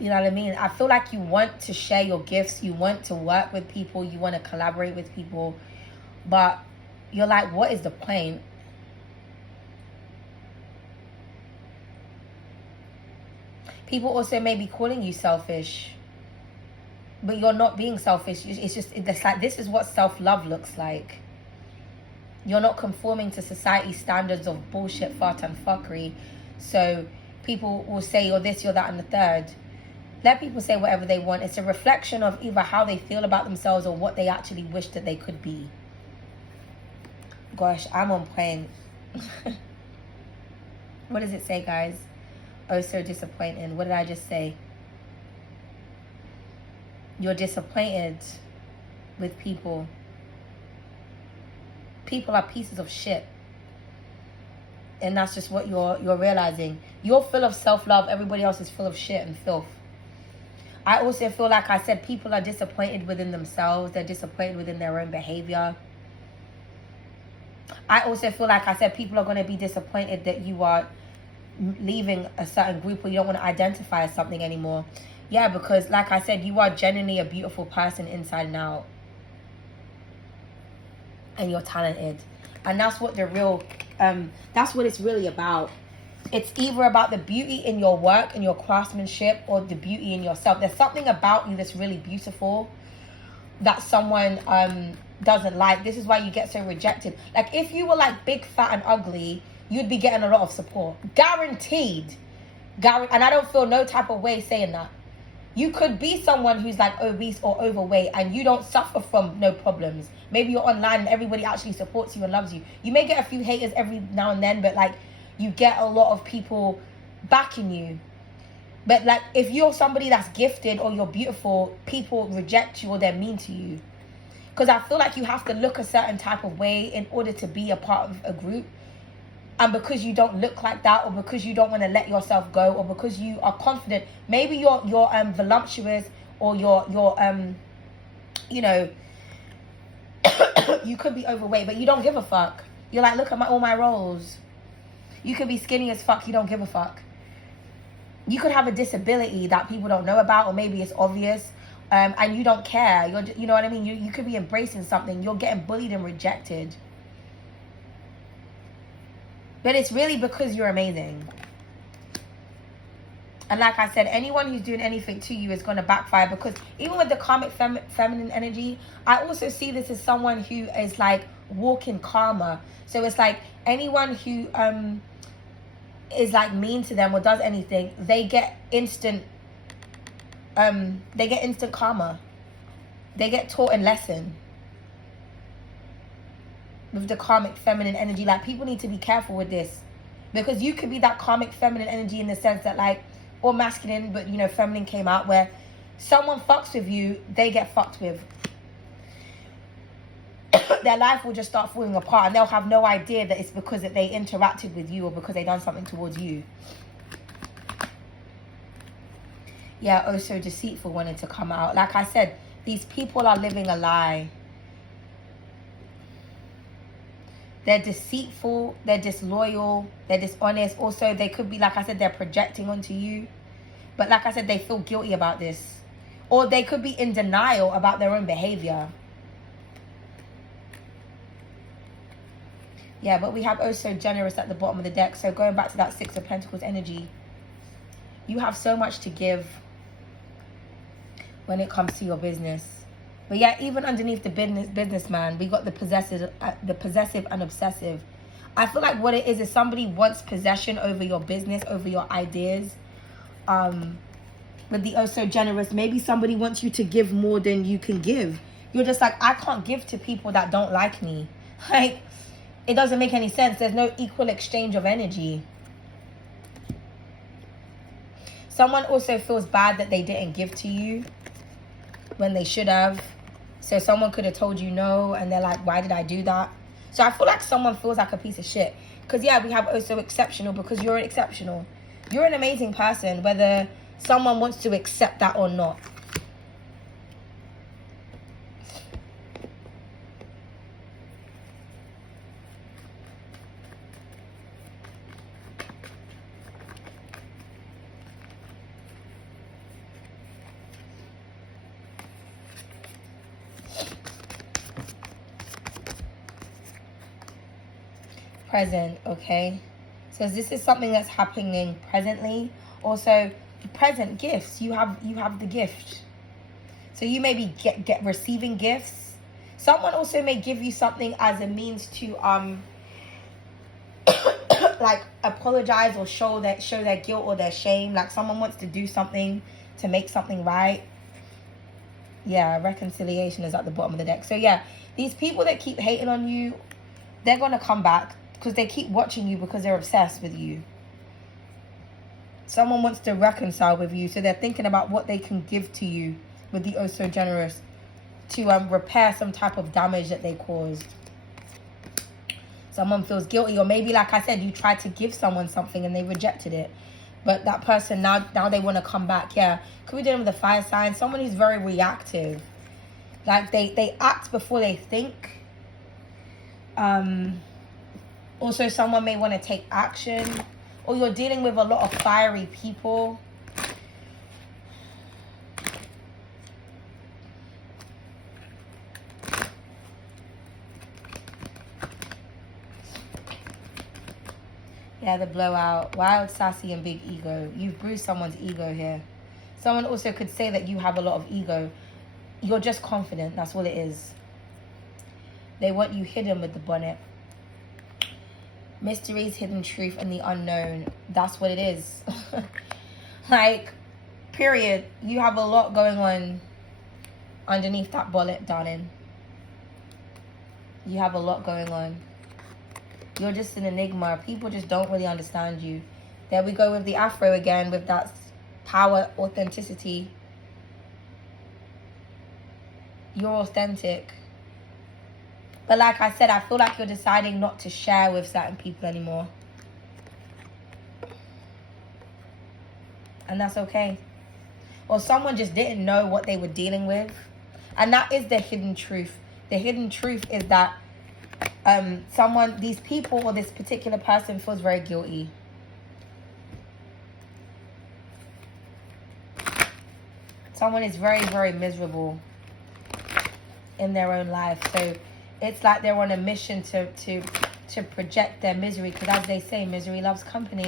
You know what I mean? I feel like you want to share your gifts. You want to work with people. You want to collaborate with people. But you're like, what is the point? People also may be calling you selfish. But you're not being selfish. It's like, this is what self-love looks like. You're not conforming to society's standards of bullshit, fart, and fuckery. So people will say you're this, you're that, and the third. Let people say whatever they want. It's a reflection of either how they feel about themselves, or what they actually wish that they could be. Gosh, I'm on point. What does it say, guys? Oh, so disappointing. What did I just say? You're disappointed with people. People are pieces of shit. And that's just what you're realizing. You're full of self-love. Everybody else is full of shit and filth. I also feel like I said, people are disappointed within themselves. They're disappointed within their own behavior. I also feel like I said, people are going to be disappointed that you are leaving a certain group, or you don't want to identify as something anymore. Yeah, because like I said, you are genuinely a beautiful person inside and out. And you're talented. And that's what the real, that's what it's really about. It's either about the beauty in your work and your craftsmanship, or the beauty in yourself. There's something about you that's really beautiful that someone doesn't like. This is why you get so rejected. Like, if you were like big, fat, and ugly, you'd be getting a lot of support. Guaranteed. And I don't feel no type of way saying that. You could be someone who's like obese or overweight, and you don't suffer from no problems. Maybe you're online and everybody actually supports you and loves you. You may get a few haters every now and then, but like, you get a lot of people backing you. But like, if you're somebody that's gifted, or you're beautiful, people reject you, or they're mean to you. Because I feel like you have to look a certain type of way in order to be a part of a group. And because you don't look like that, or because you don't want to let yourself go, or because you are confident, maybe you're voluptuous, or you're you know, You could be overweight, but you don't give a fuck. You're like, look at all my rolls. You could be skinny as fuck. You don't give a fuck. You could have a disability that people don't know about, or maybe it's obvious, and you don't care. You know what I mean? You could be embracing something. You're getting bullied and rejected. But it's really because you're amazing. And like I said, anyone who's doing anything to you is going to backfire, because even with the karmic feminine energy, I also see this as someone who is like walking karma. So it's like anyone who is like mean to them or does anything, they get instant karma. They get taught a lesson with the karmic feminine energy. Like, people need to be careful with this, because you could be that karmic feminine energy in the sense that, like, or masculine, but you know, feminine came out, where someone fucks with you, they get fucked with. Their life will just start falling apart, and they'll have no idea that it's because that they interacted with you or because they done something towards you. Yeah, oh, so deceitful wanted to come out. Like I said, these people are living a lie. They're deceitful, they're disloyal, they're dishonest. Also, they could be, like I said, they're projecting onto you. But like I said, they feel guilty about this. Or they could be in denial about their own behavior. Yeah, but we have oh so generous at the bottom of the deck. So going back to that Six of Pentacles energy, you have so much to give when it comes to your business. But yeah, even underneath the businessman, we got the possessive and obsessive. I feel like what it is somebody wants possession over your business, over your ideas. With the oh so generous, maybe somebody wants you to give more than you can give. You're just like, I can't give to people that don't like me. Like, it doesn't make any sense. There's no equal exchange of energy. Someone also feels bad that they didn't give to you when they should have. So someone could have told you no, and they're like, why did I do that? So I feel like someone feels like a piece of shit. Because yeah, we have also exceptional, because you're exceptional. You're an amazing person, whether someone wants to accept that or not. Present, okay? So this is something that's happening presently. Also, present gifts. You have the gift. So you may be receiving gifts. Someone also may give you something as a means to like apologize or show their guilt or their shame. Like someone wants to do something to make something right. Yeah, reconciliation is at the bottom of the deck. So yeah, these people that keep hating on you, they're gonna come back, because they keep watching you because they're obsessed with you. Someone wants to reconcile with you, so they're thinking about what they can give to you with the oh so generous to repair some type of damage that they caused. Someone feels guilty, or maybe, like I said, you tried to give someone something and they rejected it. But that person, now they want to come back. Yeah, could be dealing with a fire sign. Someone who's very reactive. Like they act before they think. Also, someone may want to take action, or you're dealing with a lot of fiery people. Yeah, the blowout. Wild, sassy, and big ego. You've bruised someone's ego here. Someone also could say that you have a lot of ego. You're just confident. That's all it is. They want you hidden with the bonnet. Mysteries, hidden truth, and the unknown. That's what it is. Like, period. You have a lot going on underneath that bonnet, darling. You have a lot going on. You're just an enigma. People just don't really understand you. There we go with the afro again, with that power, authenticity. You're authentic. But like I said, I feel like you're deciding not to share with certain people anymore. And that's okay. Or someone just didn't know what they were dealing with. And that is the hidden truth. The hidden truth is that these people or this particular person feels very guilty. Someone is very, very miserable in their own life. So it's like they're on a mission to project their misery. Because as they say, misery loves company.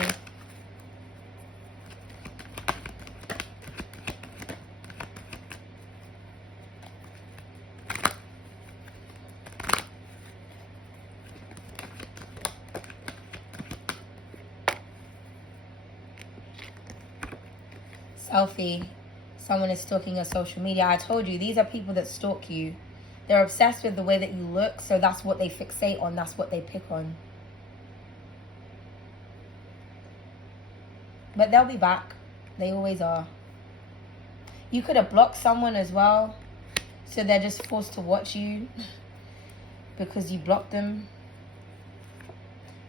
Selfie. Someone is stalking your social media. I told you, these are people that stalk you. They're obsessed with the way that you look, so that's what they fixate on. That's what they pick on. But they'll be back. They always are. You could have blocked someone as well, so they're just forced to watch you because you blocked them.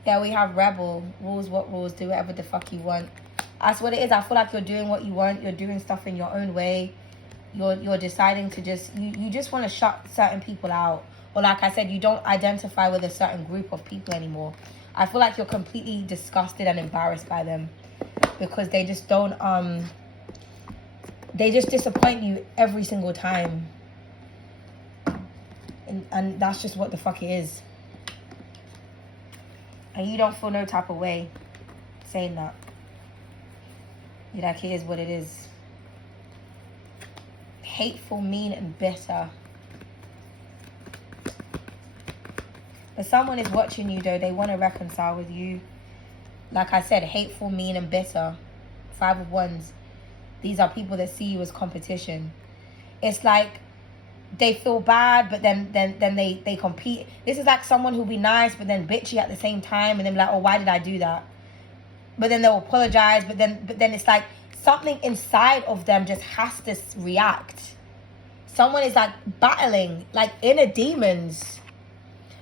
Yeah, we have rebel. Rules what rules. Do whatever the fuck you want. That's what it is. I feel like you're doing what you want. You're doing stuff in your own way. You're deciding to just... You just want to shut certain people out. Or like I said, you don't identify with a certain group of people anymore. I feel like you're completely disgusted and embarrassed by them. Because they just don't... They just disappoint you every single time. And that's just what the fuck it is. And you don't feel no type of way saying that. You're like, it is what it is. Hateful, mean, and bitter. But someone is watching you, though. They want to reconcile with you. Like I said, hateful, mean, and bitter. 5 of Wands. These are people that see you as competition. It's like they feel bad, but then they compete. This is like someone who'll be nice, but then bitchy at the same time. And then be like, oh, why did I do that? But then they'll apologize. But then it's like something inside of them just has to react. Someone is like battling, like inner demons.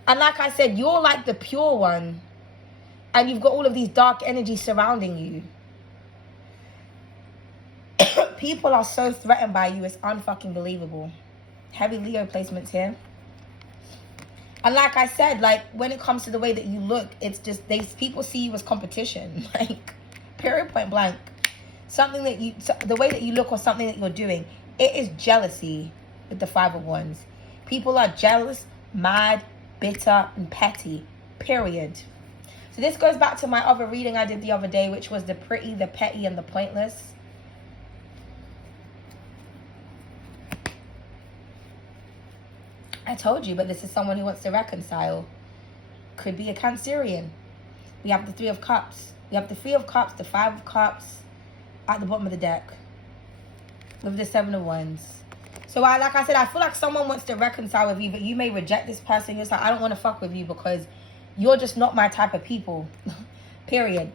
And like I said, you're like the pure one. And you've got all of these dark energies surrounding you. People are so threatened by you. It's unfucking believable. Heavy Leo placements here. And like I said, like when it comes to the way that you look, it's just people see you as competition. Like, period, point blank. Something that the way that you look or something that you're doing, it is jealousy with the 5 of Wands. People are jealous, mad, bitter, and petty. Period. So this goes back to my other reading I did the other day, which was the pretty, the petty, and the pointless. I told you, but this is someone who wants to reconcile. Could be a Cancerian. We have the 3 of Cups. We have the 3 of Cups, the 5 of Cups at the bottom of the deck. With the 7 of Wands. So like I said, I feel like someone wants to reconcile with you, but you may reject this person. You're just like, I don't want to fuck with you because you're just not my type of people. Period.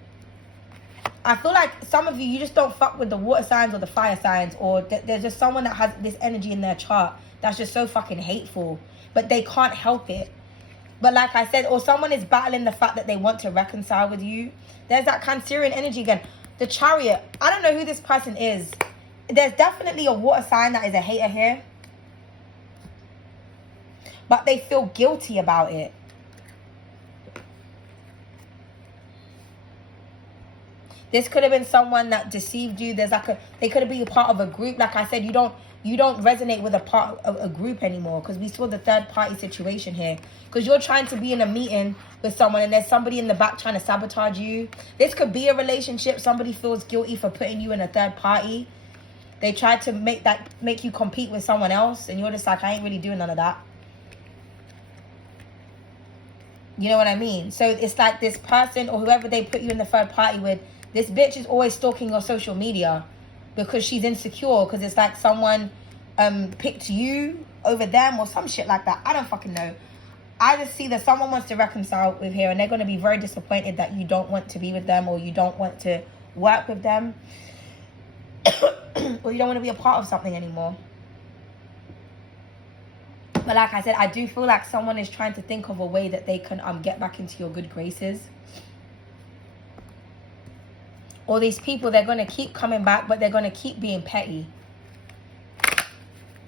I feel like some of you just don't fuck with the water signs or the fire signs, or there's just someone that has this energy in their chart that's just so fucking hateful, but they can't help it. But like I said, or someone is battling the fact that they want to reconcile with you. There's that Cancerian energy again. The Chariot. I don't know who this person is. There's definitely a water sign that is a hater here. But they feel guilty about it. This could have been someone that deceived you. They could have been a part of a group. Like I said, you don't resonate with a part of a group anymore, because we saw the third party situation here. Because you're trying to be in a meeting with someone and there's somebody in the back trying to sabotage you. This could be a relationship. Somebody feels guilty for putting you in a third party. They tried to make you compete with someone else, and you're just like, I ain't really doing none of that. You know what I mean? So it's like this person or whoever they put you in the third party with, this bitch is always stalking your social media because she's insecure, because it's like someone picked you over them or some shit like that. I don't fucking know. I just see that someone wants to reconcile with here, and they're going to be very disappointed that you don't want to be with them, or you don't want to work with them, or you don't want to be a part of something anymore. But like I said, I do feel like someone is trying to think of a way that they can get back into your good graces. Or these people, they're going to keep coming back, but they're going to keep being petty.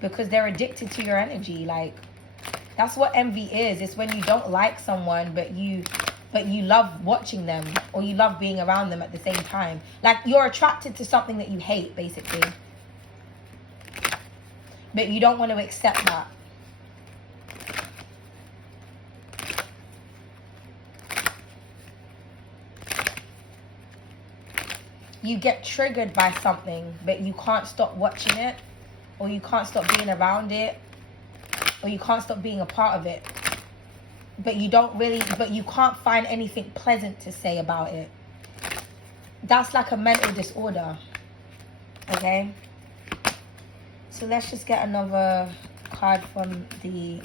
Because they're addicted to your energy. Like, That's what envy is. It's when you don't like someone, but you love watching them, or you love being around them at the same time. Like, you're attracted to something that you hate, basically. But you don't want to accept that. You get triggered by something, but you can't stop watching it, or you can't stop being around it, or you can't stop being a part of it. But you can't find anything pleasant to say about it. That's like a mental disorder. Okay? So let's just get another card from the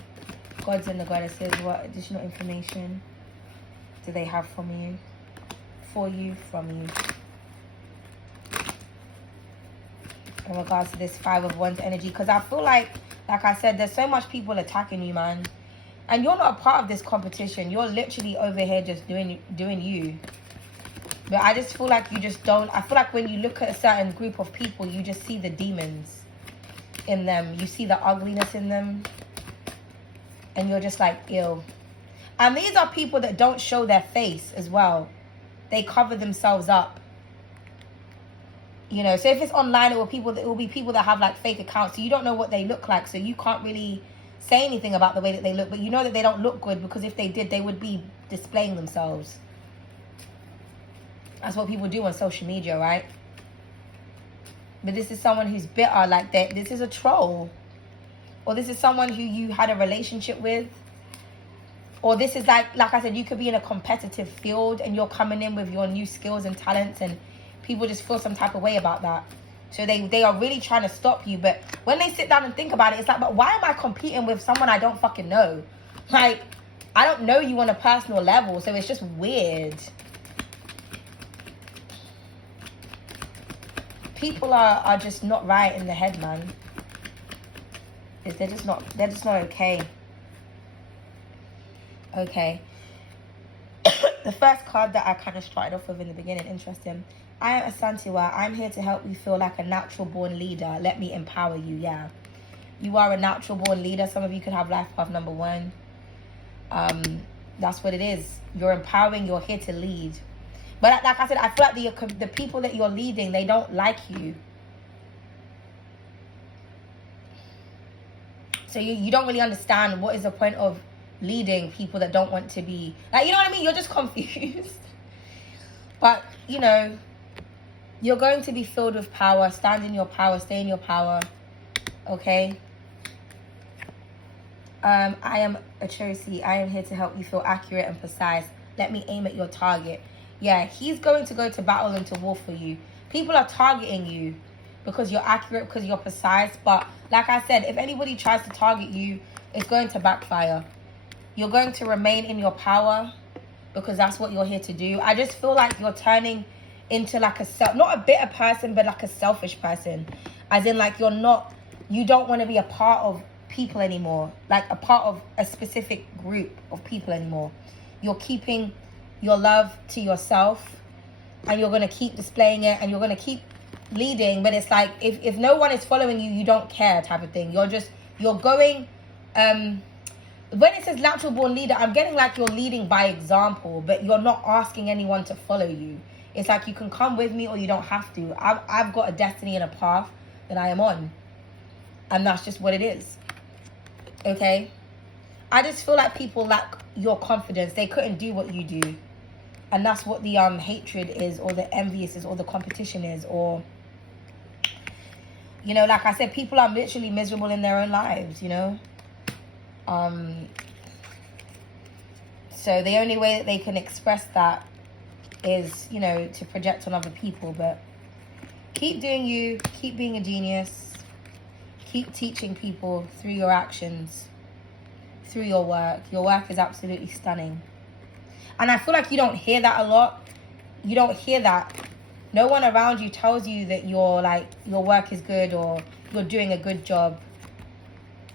gods and the goddesses. What additional information do they have from you? For you, from you. In regards to this Five of Wands energy. Because I feel like I said, there's so much people attacking you, man. And you're not a part of this competition. You're literally over here just doing you. But I just feel like you just don't. I feel like when you look at a certain group of people, you just see the demons in them. You see the ugliness in them. And you're just like, ew. And these are people that don't show their face as well. They cover themselves up. You know, so if it's online, it will be people that have like fake accounts. So you don't know what they look like. So you can't really say anything about the way that they look. But you know that they don't look good, because if they did, they would be displaying themselves. That's what people do on social media, right? But this is someone who's bitter, like that. This is a troll. Or this is someone who you had a relationship with. Or this is like I said, you could be in a competitive field and you're coming in with your new skills and talents, and people just feel some type of way about that. So they are really trying to stop you. But when they sit down and think about it, it's like, but why am I competing with someone I don't fucking know? Like, I don't know you on a personal level, so it's just weird. People are just not right in the head, man. They're just not okay. Okay. The first card that I kind of started off with in the beginning, interesting. I am Asantewa. I'm here to help you feel like a natural born leader. Let me empower you. Yeah. You are a natural born leader. Some of you could have life path number 1. That's what it is. You're empowering. You're here to lead. But like I said, I feel like the people that you're leading, they don't like you. So you don't really understand what is the point of leading people that don't want to be, like, you know what I mean? You're just confused. But, you know, you're going to be filled with power. Stand in your power. Stay in your power. Okay? I am a Chosi. I am here to help you feel accurate and precise. Let me aim at your target. Yeah, he's going to go to battle and to war for you. People are targeting you because you're accurate, because you're precise. But like I said, if anybody tries to target you, it's going to backfire. You're going to remain in your power because that's what you're here to do. I just feel like you're turning into like not a bitter person, but like a selfish person. As in, like, you don't want to be a part of people anymore. Like a part of a specific group of people anymore. You're keeping your love to yourself, and you're going to keep displaying it, and you're going to keep leading. But it's like, if no one is following you, you don't care type of thing. You're going, when it says natural born leader, I'm getting like you're leading by example, but you're not asking anyone to follow you. It's like, you can come with me or you don't have to. I've got a destiny and a path that I am on, and that's just what it is. Okay? I just feel like people lack your confidence. They couldn't do what you do. And that's what the hatred is, or the envious is, or the competition is, or, you know, like I said, people are literally miserable in their own lives, you know. So the only way that they can express that is, you know, to project on other people. But keep doing you, keep being a genius, keep teaching people through your actions, through your work. Your work is absolutely stunning. And I feel like you don't hear that a lot. You don't hear that. No one around you tells you that your work is good or you're doing a good job.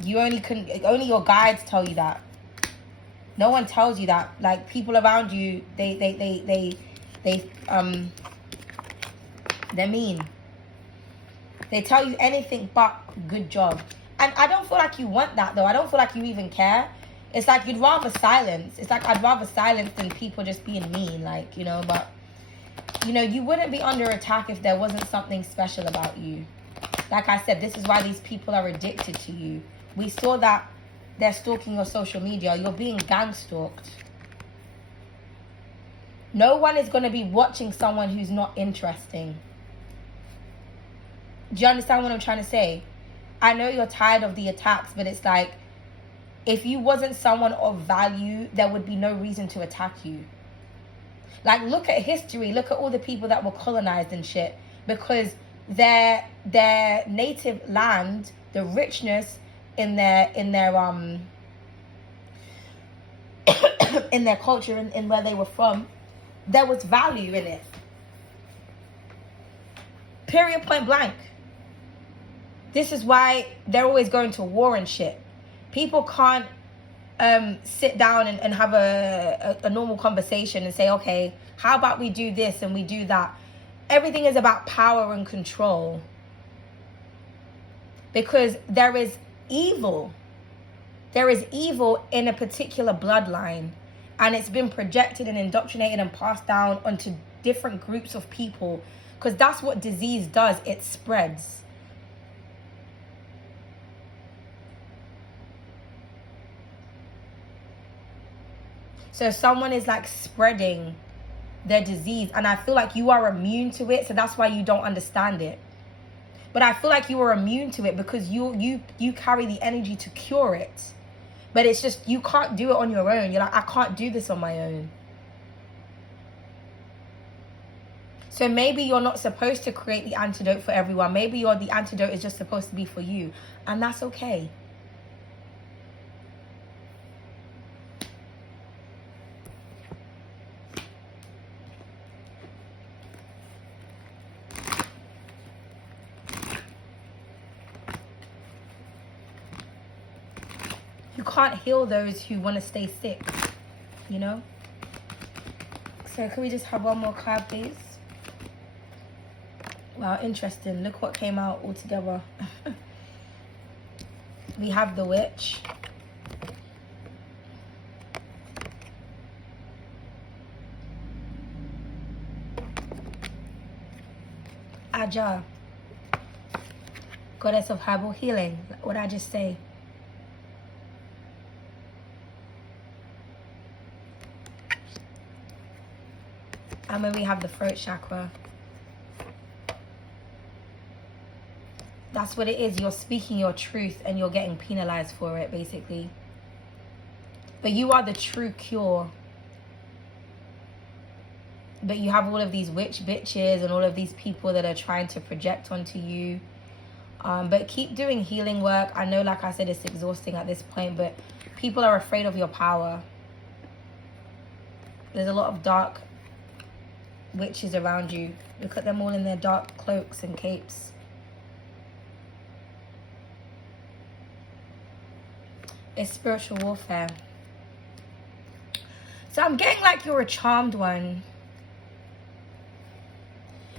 Only your guides tell you that. No one tells you that. Like, people around you, they're mean. They tell you anything but good job. And I don't feel like you want that, though. I don't feel like you even care. It's like you'd rather silence. It's like I'd rather silence than people just being mean, like, you know. But, you know, you wouldn't be under attack if there wasn't something special about you. Like I said, this is why these people are addicted to you. We saw that they're stalking your social media. You're being gang stalked. No one is going to be watching someone who's not interesting. Do you understand what I'm trying to say? I know you're tired of the attacks, but it's like, if you wasn't someone of value, there would be no reason to attack you. Like, look at history. Look at all the people that were colonized and shit. Because their native land, the richness in their in their culture and in where they were from, there was value in it. Period, point blank. This is why they're always going to war and shit. People can't sit down and have a normal conversation and say, okay, how about we do this and we do that? Everything is about power and control. Because there is evil. There is evil in a particular bloodline. And it's been projected and indoctrinated and passed down onto different groups of people. Because that's what disease does. It spreads. So someone is like spreading their disease, and I feel like you are immune to it, so that's why you don't understand it. But I feel like you are immune to it because you carry the energy to cure it. But it's just, you can't do it on your own. You're like, I can't do this on my own. So maybe you're not supposed to create the antidote for everyone. Maybe the antidote is just supposed to be for you, and that's okay. You can't heal those who want to stay sick, you know? So can we just have one more card, please? Wow, interesting. Look what came out all together. We have the Witch. Aja. Goddess of herbal healing. What did I just say? And then we have the throat chakra. That's what it is. You're speaking your truth and you're getting penalized for it, basically. But you are the true cure. But you have all of these witch bitches and all of these people that are trying to project onto you. But keep doing healing work. I know, like I said, it's exhausting at this point, but people are afraid of your power. There's a lot of dark witches around you. Look at them all in their dark cloaks and capes. It's spiritual warfare. So I'm getting like you're a charmed one.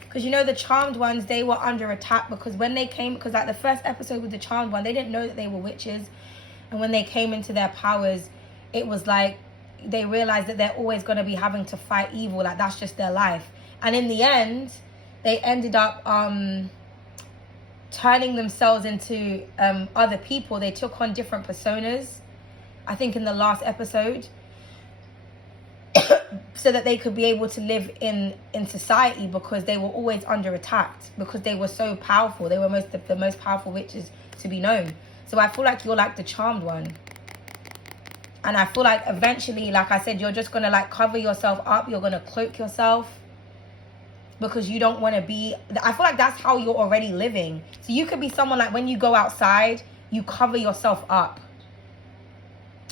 Because you know the charmed ones, they were under attack because when they came, because like the first episode with the charmed one, they didn't know that they were witches. And when they came into their powers, it was like they realized that they're always going to be having to fight evil. Like that's just their life. And in the end, they ended up turning themselves into other people. They took on different personas, I think in the last episode, so that they could be able to live in society, because they were always under attack because they were so powerful. They were the most powerful witches to be known. So I feel like you're like the charmed one. And I feel like eventually, like I said, you're just going to like cover yourself up. You're going to cloak yourself because you don't want to be... I feel like that's how you're already living. So you could be someone like when you go outside, you cover yourself up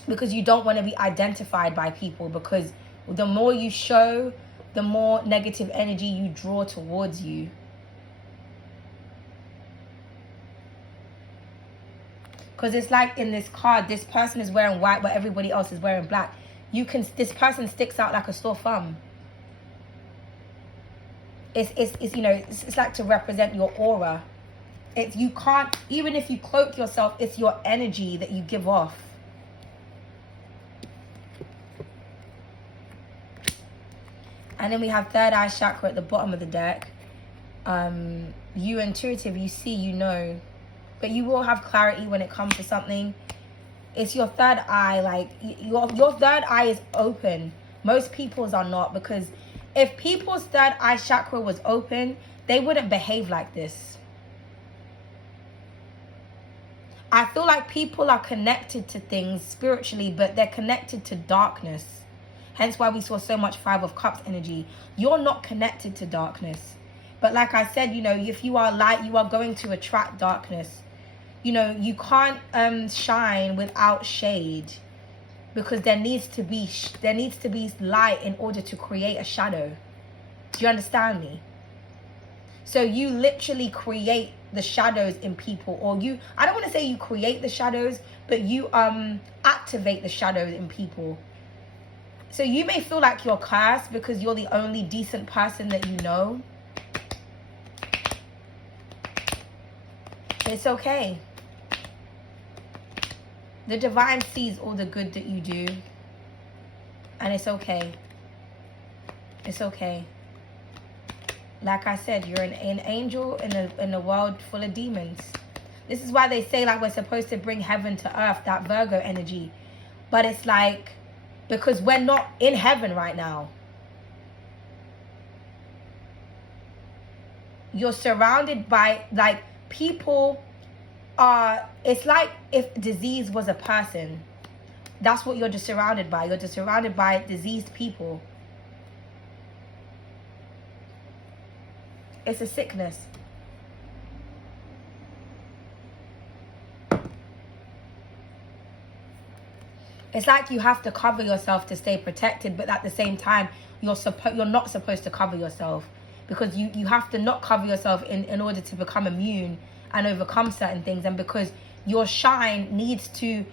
because you don't want to be identified by people, because the more you show, the more negative energy you draw towards you. Because it's like in this card, this person is wearing white, but everybody else is wearing black. This person sticks out like a sore thumb. It's you know, it's like to represent your aura. You can't, even if you cloak yourself, it's your energy that you give off. And then we have third eye chakra at the bottom of the deck. You intuitive, you see, you know, but you will have clarity when it comes to something. It's your third eye, like your third eye is open. Most people's are not, because if people's third eye chakra was open, they wouldn't behave like this. I feel like people are connected to things spiritually, but they're connected to darkness. Hence why we saw so much Five of Cups energy. You're not connected to darkness. But like I said, you know, if you are light, you are going to attract darkness. You know, you can't shine without shade, because there needs to be light in order to create a shadow. Do you understand me? So you literally create the shadows in people, or I don't want to say you create the shadows, but you activate the shadows in people. So you may feel like you're cursed because you're the only decent person that you know. It's okay. The divine sees all the good that you do. And it's okay. It's okay. Like I said, you're an angel in a world full of demons. This is why they say, like, we're supposed to bring heaven to earth, that Virgo energy. But it's like, because we're not in heaven right now. You're surrounded by, like, people are, it's like if disease was a person. That's what you're just surrounded by. You're just surrounded by diseased people. It's a sickness. It's like you have to cover yourself to stay protected, but at the same time, you're not supposed to cover yourself, because you have to not cover yourself in order to become immune and overcome certain things, and because your shine needs to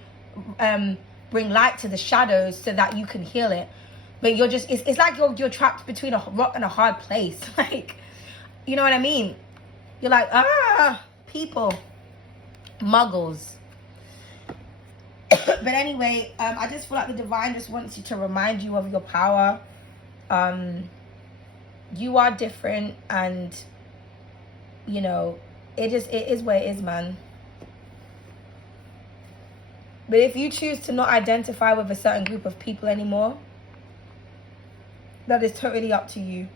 bring light to the shadows so that you can heal it. But you're just, it's like you're trapped between a rock and a hard place. Like, you know what I mean? You're like, people, muggles. But anyway, I just feel like the divine just wants you to remind you of your power. You are different, and you know, it is what it is, man. But if you choose to not identify with a certain group of people anymore, that is totally up to you.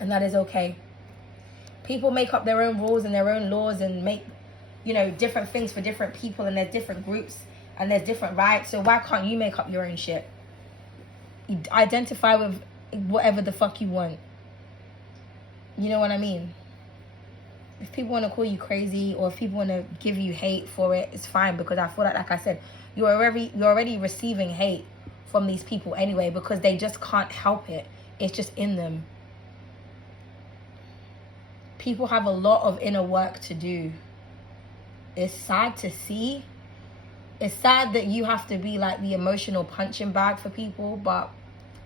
And that is okay. People make up their own rules and their own laws and make, you know, different things for different people, and there's different groups and there's different rights. So why can't you make up your own shit? You identify with whatever the fuck you want. You know what I mean? If people want to call you crazy, or if people want to give you hate for it, it's fine, because I feel like I said, you're already receiving hate from these people anyway, because they just can't help it. It's just in them. People have a lot of inner work to do. It's sad to see. It's sad that you have to be like the emotional punching bag for people, but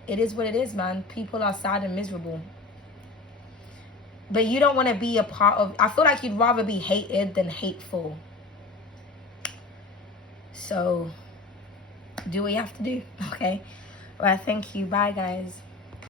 it is what it is, man. People are sad and miserable. But you don't want to be a part of, I feel like you'd rather be hated than hateful. So do what you have to do, okay? Well, thank you. Bye, guys.